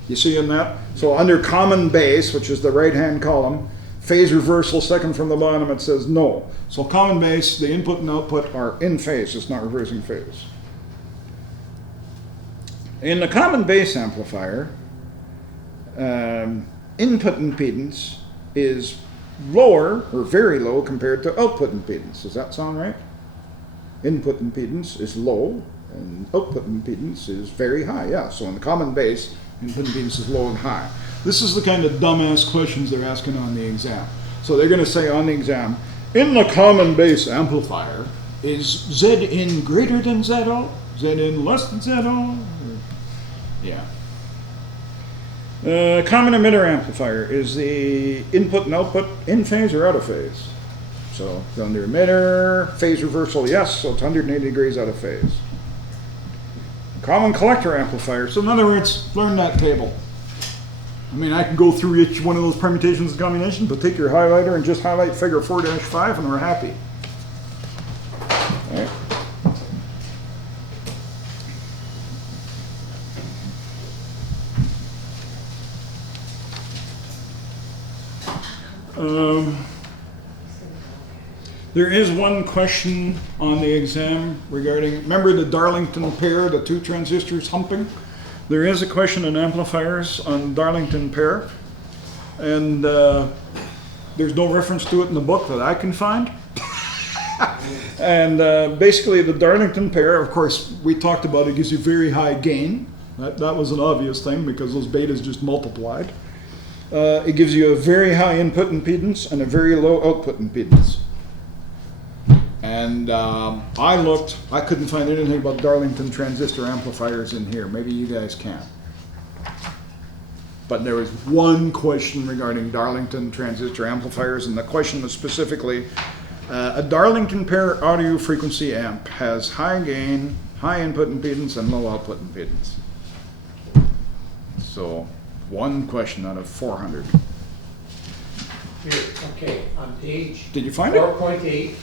You see in that? So under common base, which is the right-hand column, phase reversal, second from the bottom, it says no. So common base, the input and output are in phase. It's not reversing phase. In the common base amplifier, input impedance is lower or very low compared to output impedance. Does that sound right? Input impedance is low and output impedance is very high. Yeah, so in the common base, input impedance is low and high. This is the kind of dumbass questions they're asking on the exam. So they're going to say on the exam, in the common base amplifier, is Zin greater than ZO? Zin less than ZO? Yeah. Common emitter amplifier, is the input and output in phase or out of phase? So under emitter, phase reversal, yes, so it's 180 degrees out of phase. Common collector amplifier, so in other words, learn that table. I mean, I can go through each one of those permutations and combinations, but take your highlighter and just highlight figure 4-5 and we're happy. All right. There is one question on the exam regarding, remember the Darlington pair, the two transistors humping? There is a question in amplifiers on Darlington pair, and there's no reference to it in the book that I can find. And basically the Darlington pair, of course, we talked about it gives you very high gain. That was an obvious thing because those betas just multiplied. It gives you a very high input impedance and a very low output impedance. And I looked, I couldn't find anything about Darlington transistor amplifiers in here. Maybe you guys can. But there was one question regarding Darlington transistor amplifiers, and the question was specifically, a Darlington pair audio frequency amp has high gain, high input impedance, and low output impedance. So, one question out of 400. here, okay, on page Did you find it? 4.8,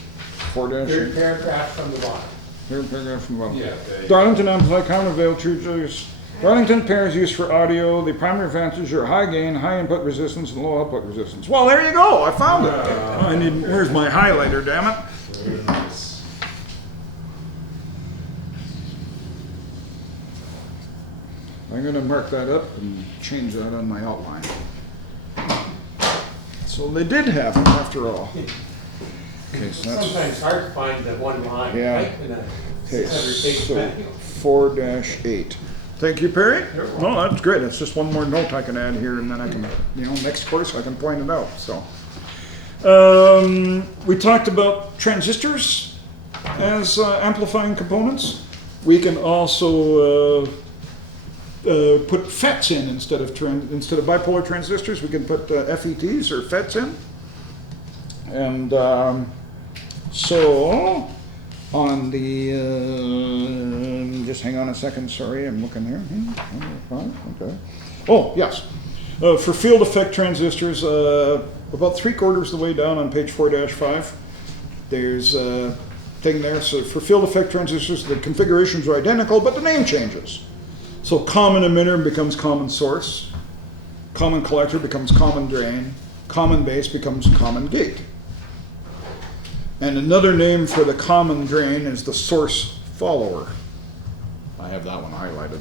4-. third paragraph from the bottom. Third paragraph from above. Yeah. Darlington amplifier, common veil, true choice. Darlington pairs used for audio. The primary advantage are high gain, high input resistance, and low output resistance. Well, there you go. I found it. I need. Where's my highlighter? Damn it. Very nice. I'm going to mark that up and change that on my outline. So they did have them after all. Okay, so that's Sometimes hard to find the one line, Yeah. right? In a okay. 600-page So manual. 4-8. Thank you, Perry. No, that's great. It's just one more note I can add here, and then I can, next course I can point it out. So, we talked about transistors as amplifying components. We can also put FETs in instead of bipolar transistors. We can put FETs or FETs in, and so on the just hang on a second. Sorry, I'm looking here. Okay. Oh yes, for field effect transistors, about 3/4 of the way down on page 4-5, there's a thing there. So for field effect transistors, the configurations are identical, but the name changes. So common emitter becomes common source, common collector becomes common drain, common base becomes common gate. And another name for the common drain is the source follower. I have that one highlighted.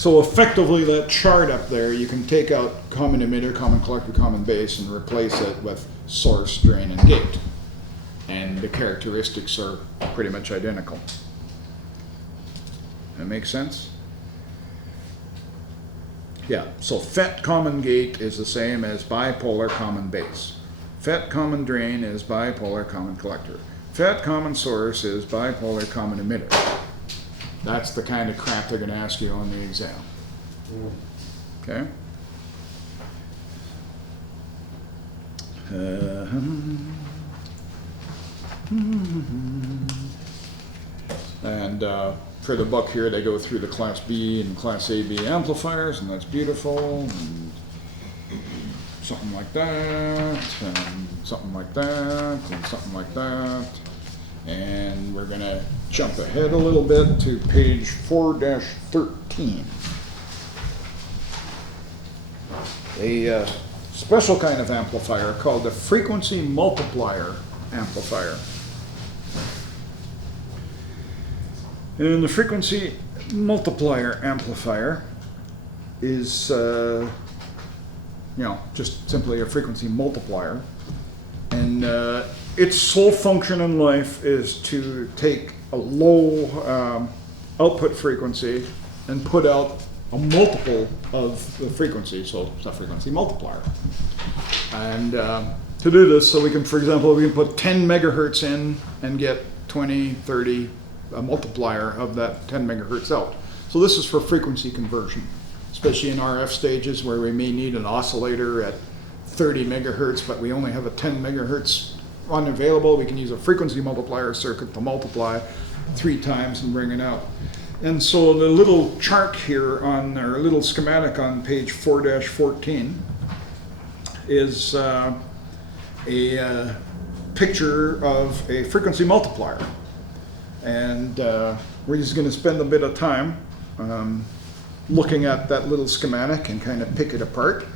So effectively that chart up there, you can take out common emitter, common collector, common base, and replace it with source, drain, and gate. And the characteristics are pretty much identical. That makes sense? Yeah, so FET common gate is the same as bipolar common base. FET common drain is bipolar common collector. FET common source is bipolar common emitter. That's the kind of crap they're going to ask you on the exam. Okay? And for the book here, they go through the Class B and Class AB amplifiers, and that's beautiful. And something like that, and something like that, and something like that. And we're going to jump ahead a little bit to page 4-13. A special kind of amplifier called the frequency multiplier amplifier. And the frequency multiplier amplifier is, just simply a frequency multiplier. And its sole function in life is to take a low output frequency and put out a multiple of the frequency, so it's a frequency multiplier. And to do this, so we can, for example, we can put 10 megahertz in and get 20, 30, a multiplier of that 10 megahertz out. So this is for frequency conversion, especially in RF stages where we may need an oscillator at 30 megahertz, but we only have a 10 megahertz unavailable. We can use a frequency multiplier circuit to multiply 3 times and bring it out. And so the little chart here on our little schematic on page 4-14 is a picture of a frequency multiplier. And we're just going to spend a bit of time looking at that little schematic and kind of pick it apart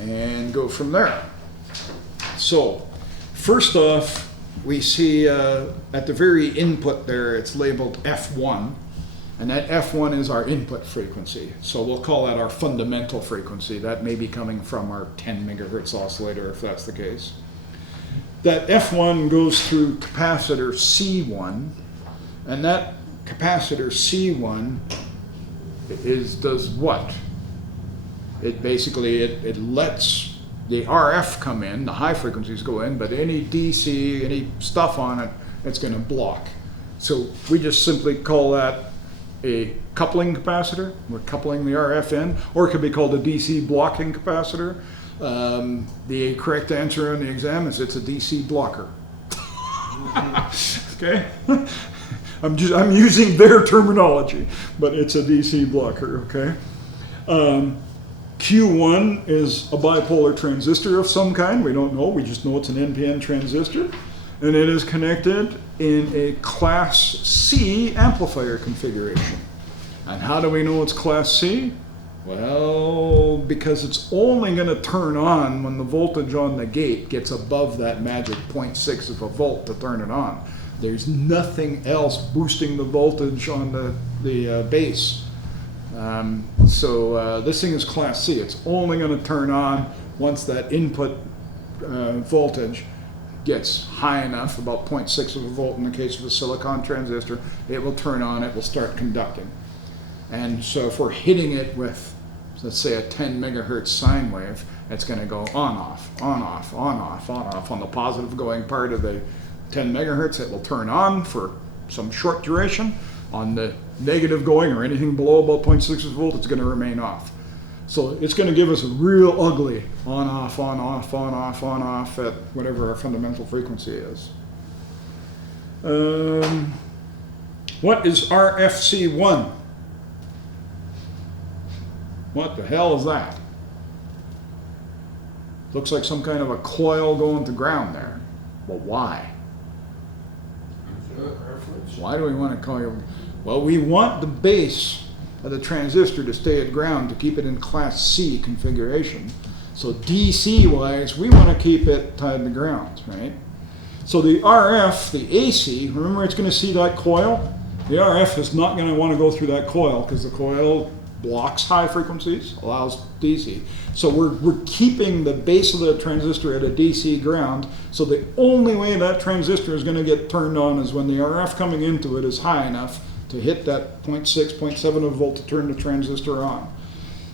and go from there. So first off, we see at the very input there, it's labeled F1. And that F1 is our input frequency. So we'll call that our fundamental frequency. That may be coming from our 10 megahertz oscillator if that's the case. That F1 goes through capacitor C1, and that capacitor C1 does what? It basically, it lets the RF come in, the high frequencies go in, but any DC, any stuff on it, it's going to block. So we just simply call that a coupling capacitor. We're coupling the RF in, or it could be called a DC blocking capacitor. The correct answer on the exam is it's a DC blocker. Okay? I'm using their terminology, but it's a DC blocker, okay? Q1 is a bipolar transistor of some kind. We don't know. We just know it's an NPN transistor. And it is connected in a Class C amplifier configuration. And how do we know it's Class C? Well, because it's only going to turn on when the voltage on the gate gets above that magic 0.6 of a volt to turn it on. There's nothing else boosting the voltage on the base. So this thing is Class C. It's only going to turn on once that input voltage gets high enough, about 0.6 of a volt in the case of a silicon transistor. It will turn on, it will start conducting. And so if we're hitting it with, let's say, a 10 megahertz sine wave, it's going to go on, off, on, off, on, off, on, off. On the positive going part of the 10 megahertz, it will turn on for some short duration. On the negative going, or anything below about 0.6 volt, it's going to remain off. So it's going to give us a real ugly on, off, on, off, on, off, on, off at whatever our fundamental frequency is. What is RFC1? What the hell is that? Looks like some kind of a coil going to ground there. But why? Why do we want to coil? Well, we want the base of the transistor to stay at ground to keep it in Class C configuration. So DC-wise, we want to keep it tied to ground, right? So the RF, the AC, remember it's going to see that coil? The RF is not going to want to go through that coil because the coil blocks high frequencies, allows DC. So we're keeping the base of the transistor at a DC ground, so the only way that transistor is going to get turned on is when the RF coming into it is high enough to hit that 0.6, 0.7 of a volt to turn the transistor on.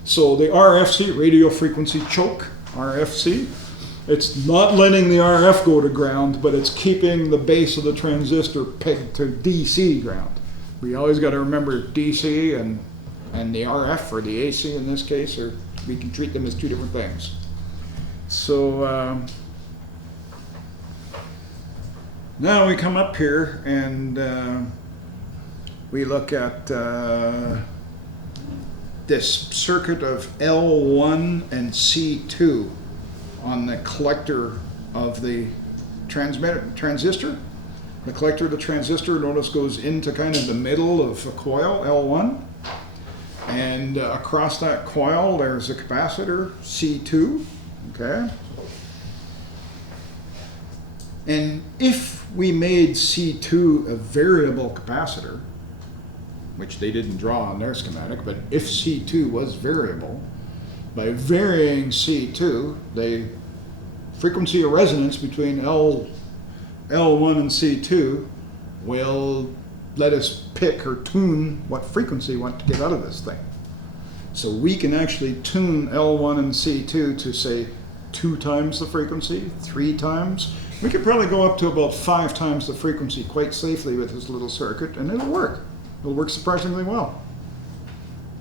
So the RFC, radio frequency choke, RFC, it's not letting the RF go to ground, but it's keeping the base of the transistor pegged to DC ground. We always got to remember DC and the RF, or the AC in this case, or we can treat them as two different things. So now we come up here and we look at this circuit of L1 and C2 on the collector of the transistor. The collector of the transistor, notice, goes into kind of the middle of a coil, L1. And across that coil, there's a capacitor, C2, okay? And if we made C2 a variable capacitor, which they didn't draw on their schematic, but if C2 was variable, by varying C2, the frequency of resonance between L1 and C2 will let us pick or tune what frequency we want to get out of this thing. So we can actually tune L1 and C2 to, say, 2 times the frequency, 3 times. We could probably go up to about 5 times the frequency quite safely with this little circuit, and it'll work. It'll work surprisingly well.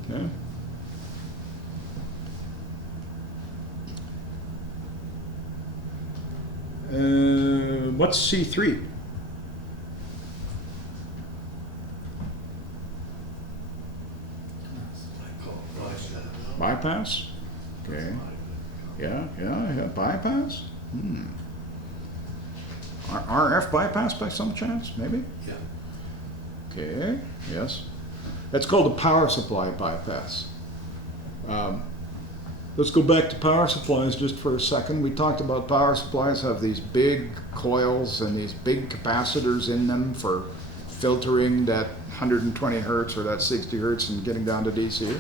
Okay. What's C3? Bypass? Okay. Yeah, bypass? RF bypass by some chance, maybe? Yeah. Okay, yes. That's called a power supply bypass. Let's go back to power supplies just for a second. We talked about power supplies have these big coils and these big capacitors in them for filtering that 120 hertz or that 60 hertz and getting down to DC.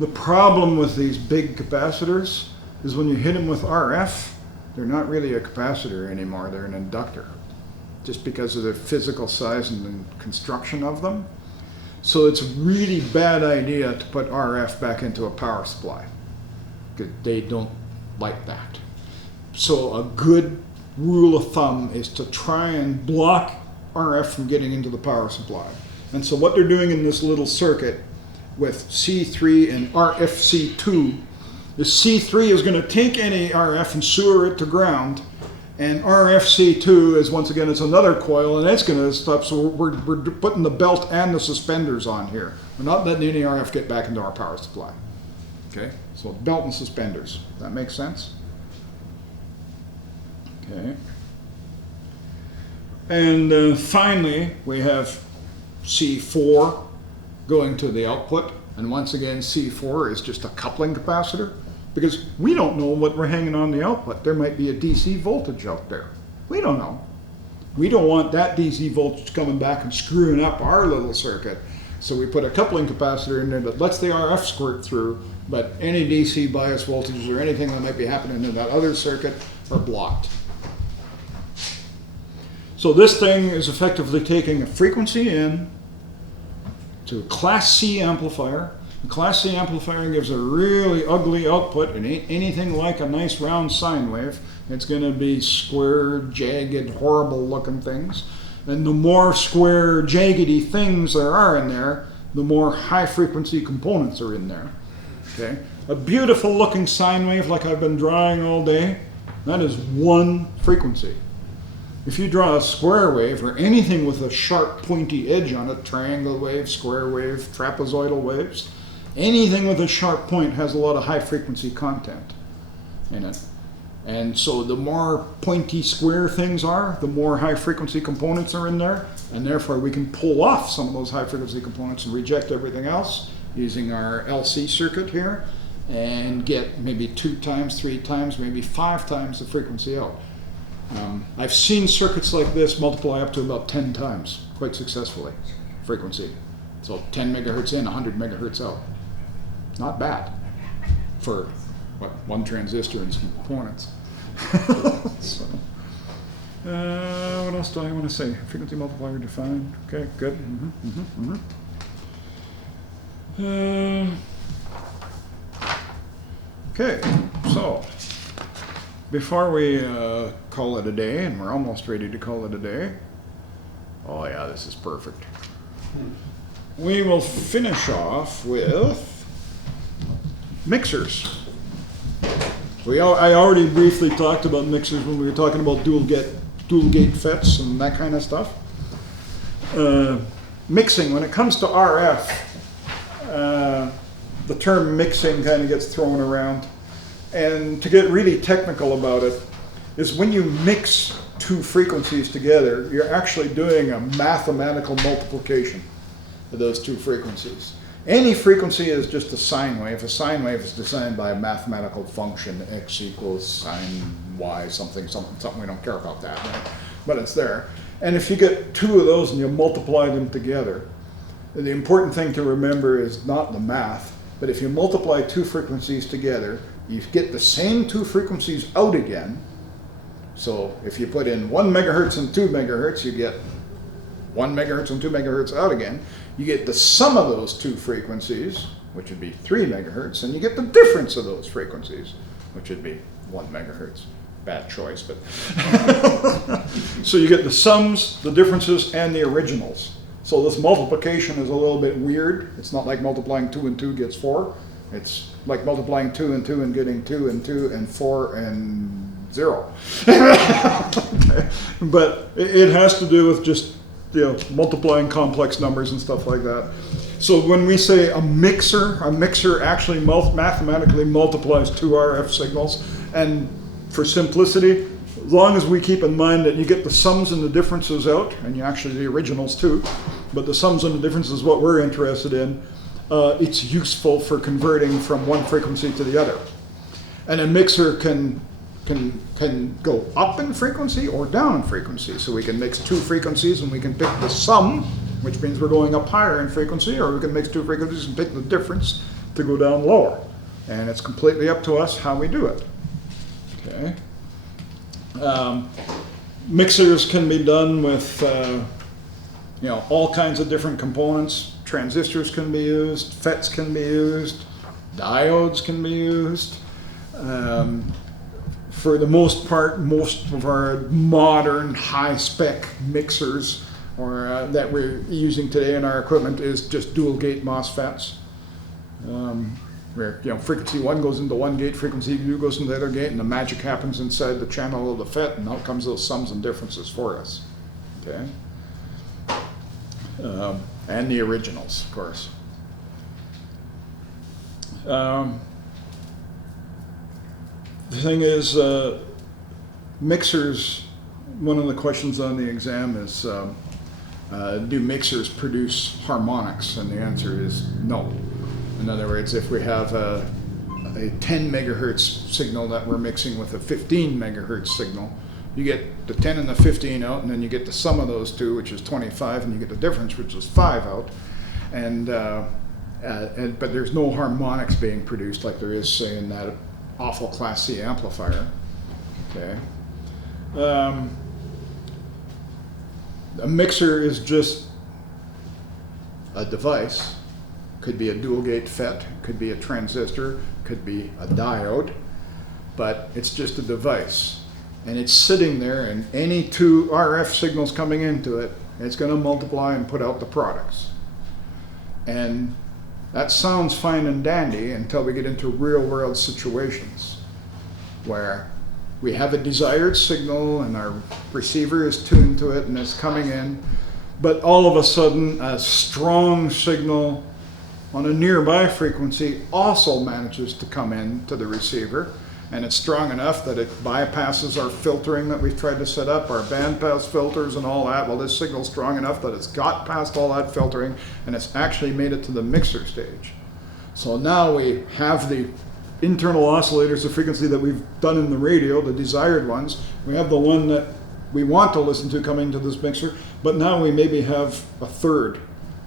The problem with these big capacitors is when you hit them with RF, they're not really a capacitor anymore, they're an inductor, just because of the physical size and construction of them. So it's a really bad idea to put RF back into a power supply, because they don't like that. So a good rule of thumb is to try and block RF from getting into the power supply. And so what they're doing in this little circuit with C3 and RFC2 is C3 is going to take any RF and sewer it to ground, and RFC2 is, once again, it's another coil, and it's going to stop. So we're putting the belt and the suspenders on here. We're not letting any RF get back into our power supply. Okay, so belt and suspenders. Does that make sense? Okay. And finally, we have C4 going to the output. And once again, C4 is just a coupling capacitor, because we don't know what we're hanging on the output. There might be a DC voltage out there. We don't know. We don't want that DC voltage coming back and screwing up our little circuit. So we put a coupling capacitor in there that lets the RF squirt through, but any DC bias voltages or anything that might be happening in that other circuit are blocked. So this thing is effectively taking a frequency in to a Class C amplifier. The Class C amplifier gives a really ugly output. It ain't anything like a nice round sine wave. It's going to be square, jagged, horrible looking things. And the more square, jaggedy things there are in there, the more high frequency components are in there. Okay? A beautiful looking sine wave like I've been drawing all day, that is one frequency. If you draw a square wave or anything with a sharp pointy edge on it, triangle wave, square wave, trapezoidal waves, anything with a sharp point has a lot of high frequency content in it. And so the more pointy square things are, the more high frequency components are in there, and therefore we can pull off some of those high frequency components and reject everything else using our LC circuit here and get maybe 2 times, 3 times, maybe 5 times the frequency out. I've seen circuits like this multiply up to about 10 times quite successfully frequency. So 10 megahertz in, 100 megahertz out. Not bad for, what, one transistor and some components. So, what else do I want to say? Frequency multiplier defined. Okay, good. Okay, so before we call it a day, and we're almost ready to call it a day. Oh yeah, this is perfect. We will finish off with mixers. I already briefly talked about mixers when we were talking about dual gate FETs and that kind of stuff. Mixing, when it comes to RF, the term mixing kind of gets thrown around. And to get really technical about it, is when you mix two frequencies together, you're actually doing a mathematical multiplication of those two frequencies. Any frequency is just a sine wave. A sine wave is defined by a mathematical function, x equals sine y, something we don't care about that, right? But it's there. And if you get two of those and you multiply them together, the important thing to remember is not the math, but if you multiply two frequencies together, you get the same two frequencies out again. So if you put in 1 megahertz and 2 megahertz, you get 1 megahertz and 2 megahertz out again. You get the sum of those two frequencies, which would be 3 megahertz, and you get the difference of those frequencies, which would be 1 megahertz. Bad choice, but. So you get the sums, the differences, and the originals. So this multiplication is a little bit weird. It's not like multiplying 2 and 2 gets 4. It's like multiplying 2 and 2 and getting 2 and 2 and 4 and 0. Okay. But it has to do with just, multiplying complex numbers and stuff like that. So when we say a mixer actually mathematically multiplies two RF signals. And for simplicity, as long as we keep in mind that you get the sums and the differences out, and you actually the originals too, but the sums and the differences is what we're interested in, it's useful for converting from one frequency to the other. And a mixer can go up in frequency or down in frequency. So we can mix two frequencies and we can pick the sum, which means we're going up higher in frequency, or we can mix two frequencies and pick the difference to go down lower. And it's completely up to us how we do it. Okay. Mixers can be done with all kinds of different components. Transistors can be used, FETs can be used, diodes can be used. For the most part, most of our modern high-spec mixers that we're using today in our equipment is just dual gate MOSFETs. Where frequency 1 goes into one gate, frequency 2 goes into the other gate, and the magic happens inside the channel of the FET, and out comes those sums and differences for us. Okay, and the originals, of course. The thing is, mixers. One of the questions on the exam is, do mixers produce harmonics? And the answer is no. In other words, if we have a 10 megahertz signal that we're mixing with a 15 megahertz signal, you get the 10 and the 15 out, and then you get the sum of those two, which is 25, and you get the difference, which is 5 out. But there's no harmonics being produced like there is, say, in that awful Class C amplifier. Okay. A mixer is just a device. Could be a dual gate FET, could be a transistor, could be a diode, but it's just a device. And it's sitting there, and any two RF signals coming into it, it's going to multiply and put out the products. And that sounds fine and dandy until we get into real world situations where we have a desired signal and our receiver is tuned to it and it's coming in, but all of a sudden a strong signal on a nearby frequency also manages to come in to the receiver, and it's strong enough that it bypasses our filtering that we've tried to set up, our bandpass filters and all that. Well, this signal's strong enough that it's got past all that filtering and it's actually made it to the mixer stage. So now we have the internal oscillators, the frequency that we've done in the radio, the desired ones. We have the one that we want to listen to coming to this mixer, but now we maybe have a third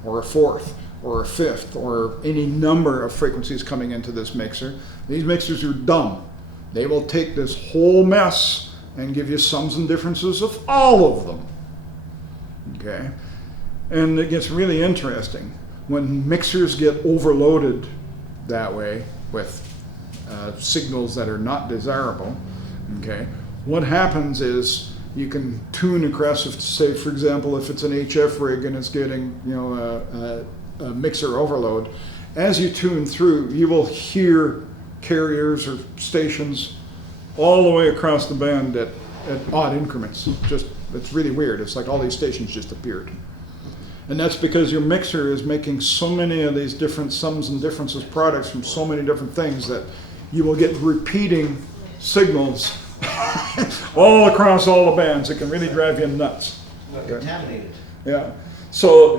or a fourth or a fifth or any number of frequencies coming into this mixer. These mixers are dumb. They will take this whole mess and give you sums and differences of all of them. Okay? And it gets really interesting. When mixers get overloaded that way with signals that are not desirable, okay, what happens is you can tune aggressive, say for example if it's an HF rig and it's getting a mixer overload, as you tune through you will hear carriers or stations all the way across the band at odd increments. It's really weird. It's like all these stations just appeared. And that's because your mixer is making so many of these different sums and differences products from so many different things that you will get repeating signals all across all the bands. It can really drive you nuts. Contaminated. Yeah. So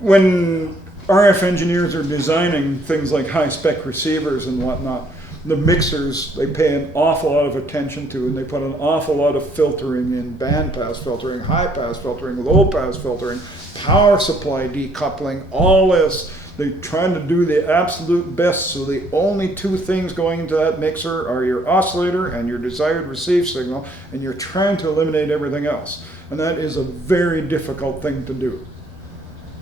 when RF engineers are designing things like high-spec receivers and whatnot, the mixers they pay an awful lot of attention to, and they put an awful lot of filtering in, band pass filtering, high pass filtering, low pass filtering, power supply decoupling, all this. They're trying to do the absolute best, so the only two things going into that mixer are your oscillator and your desired receive signal, and you're trying to eliminate everything else. And that is a very difficult thing to do.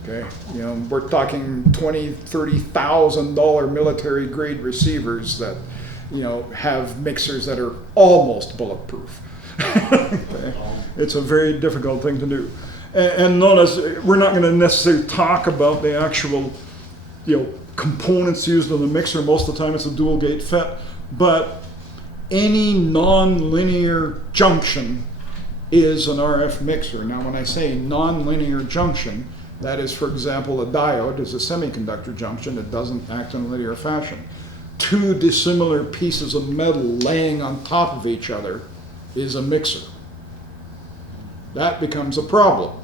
Okay, you know, we're talking $20,000, $30,000 military grade receivers that, you know, have mixers that are almost bulletproof. Okay. It's a very difficult thing to do. And notice, we're not going to necessarily talk about the actual, you know, components used in the mixer. Most of the time it's a dual gate FET, but any non-linear junction is an RF mixer. Now when I say non-linear junction, that is, for example, a diode is a semiconductor junction that doesn't act in a linear fashion. Two dissimilar pieces of metal laying on top of each other is a mixer. That becomes a problem.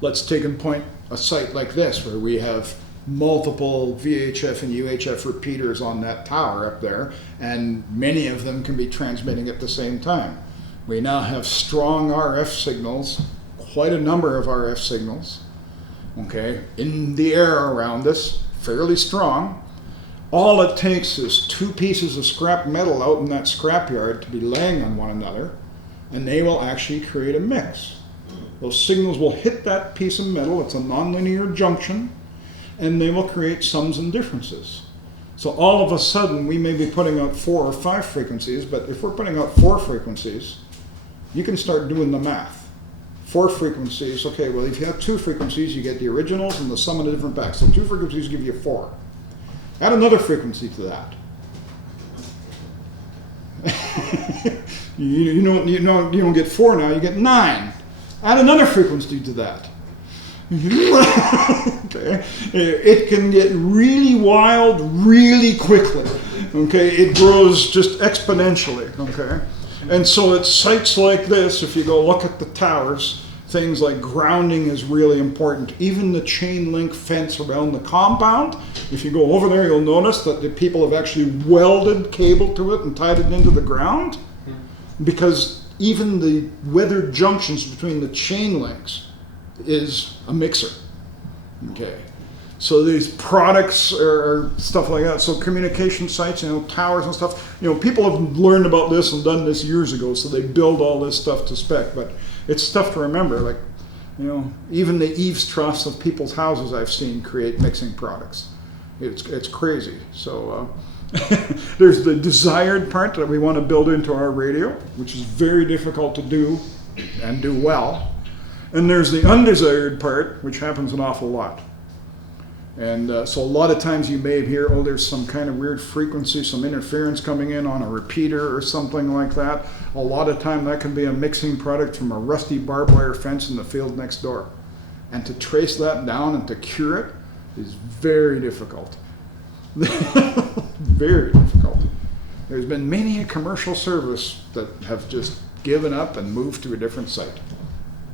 Let's take and point a site like this where we have multiple VHF and UHF repeaters on that tower up there, and many of them can be transmitting at the same time. We now have strong RF signals, quite a number of RF signals, okay, in the air around us, fairly strong. All it takes is two pieces of scrap metal out in that scrapyard to be laying on one another, and they will actually create a mix. Those signals will hit that piece of metal, it's a nonlinear junction, and they will create sums and differences. So all of a sudden, we may be putting out 4 or 5 frequencies, but if we're putting out 4 frequencies, you can start doing the math. 4 frequencies, okay, well if you have 2 frequencies, you get the originals and the sum of the different backs. So 2 frequencies give you 4. Add another frequency to that. you don't get 4 now, you get 9. Add another frequency to that. Okay, it can get really wild really quickly. Okay, it grows just exponentially. Okay, and so at sites like this, if you go look at the towers, things like grounding is really important. Even the chain link fence around the compound, if you go over there, you'll notice that the people have actually welded cable to it and tied it into the ground, because even the weathered junctions between the chain links is a mixer. Okay, so these products are stuff like that. So communication sites, you know, towers and stuff, you know, people have learned about this and done this years ago, so they build all this stuff to spec, but it's stuff to remember. Like, you know, even the eaves troughs of people's houses I've seen create mixing products. It's crazy. So there's the desired part that we want to build into our radio, which is very difficult to do and do well. And there's the undesired part, which happens an awful lot. And so a lot of times you may hear, oh, there's some kind of weird frequency, some interference coming in on a repeater or something like that. A lot of time that can be a mixing product from a rusty barbed wire fence in the field next door. And to trace that down and to cure it is very difficult. Very difficult. There's been many a commercial service that have just given up and moved to a different site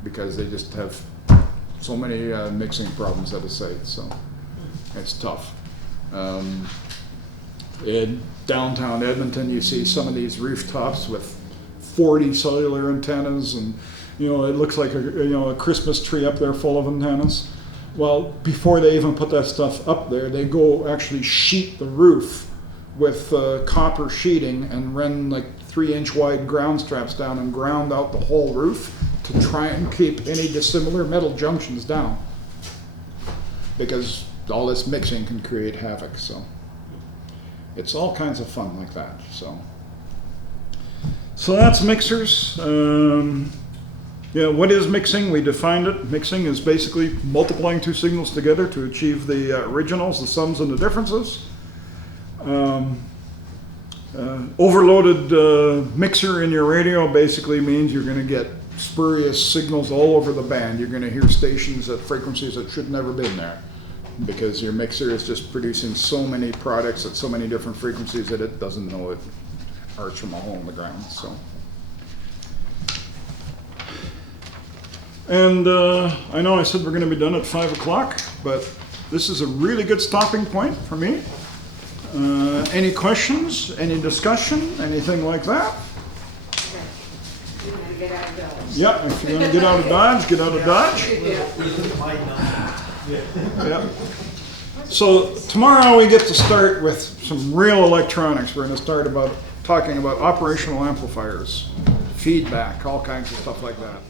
because they just have so many mixing problems at a site, so it's tough. In downtown Edmonton, you see some of these rooftops with 40 cellular antennas, and you know, it looks like a Christmas tree up there full of antennas. Well, before they even put that stuff up there, they go actually sheet the roof with copper sheeting and run like 3-inch wide ground straps down and ground out the whole roof to try and keep any dissimilar metal junctions down. Because all this mixing can create havoc, so it's all kinds of fun like that. So that's mixers. Yeah, what is mixing? We defined it. Mixing is basically multiplying two signals together to achieve the originals, the sums and the differences. Overloaded mixer in your radio basically means you're going to get spurious signals all over the band. You're going to hear stations at frequencies that should never been there, because your mixer is just producing so many products at so many different frequencies that it doesn't know it arcs from a hole in the ground. So, and I know I said we're going to be done at 5 o'clock, but this is a really good stopping point for me. Any questions? Any discussion? Anything like that? You want to get out of Dodge. Yeah, if you're going to get out of Dodge, get out of Dodge. Yeah. So tomorrow we get to start with some real electronics. We're going to start talking about operational amplifiers, feedback, all kinds of stuff like that.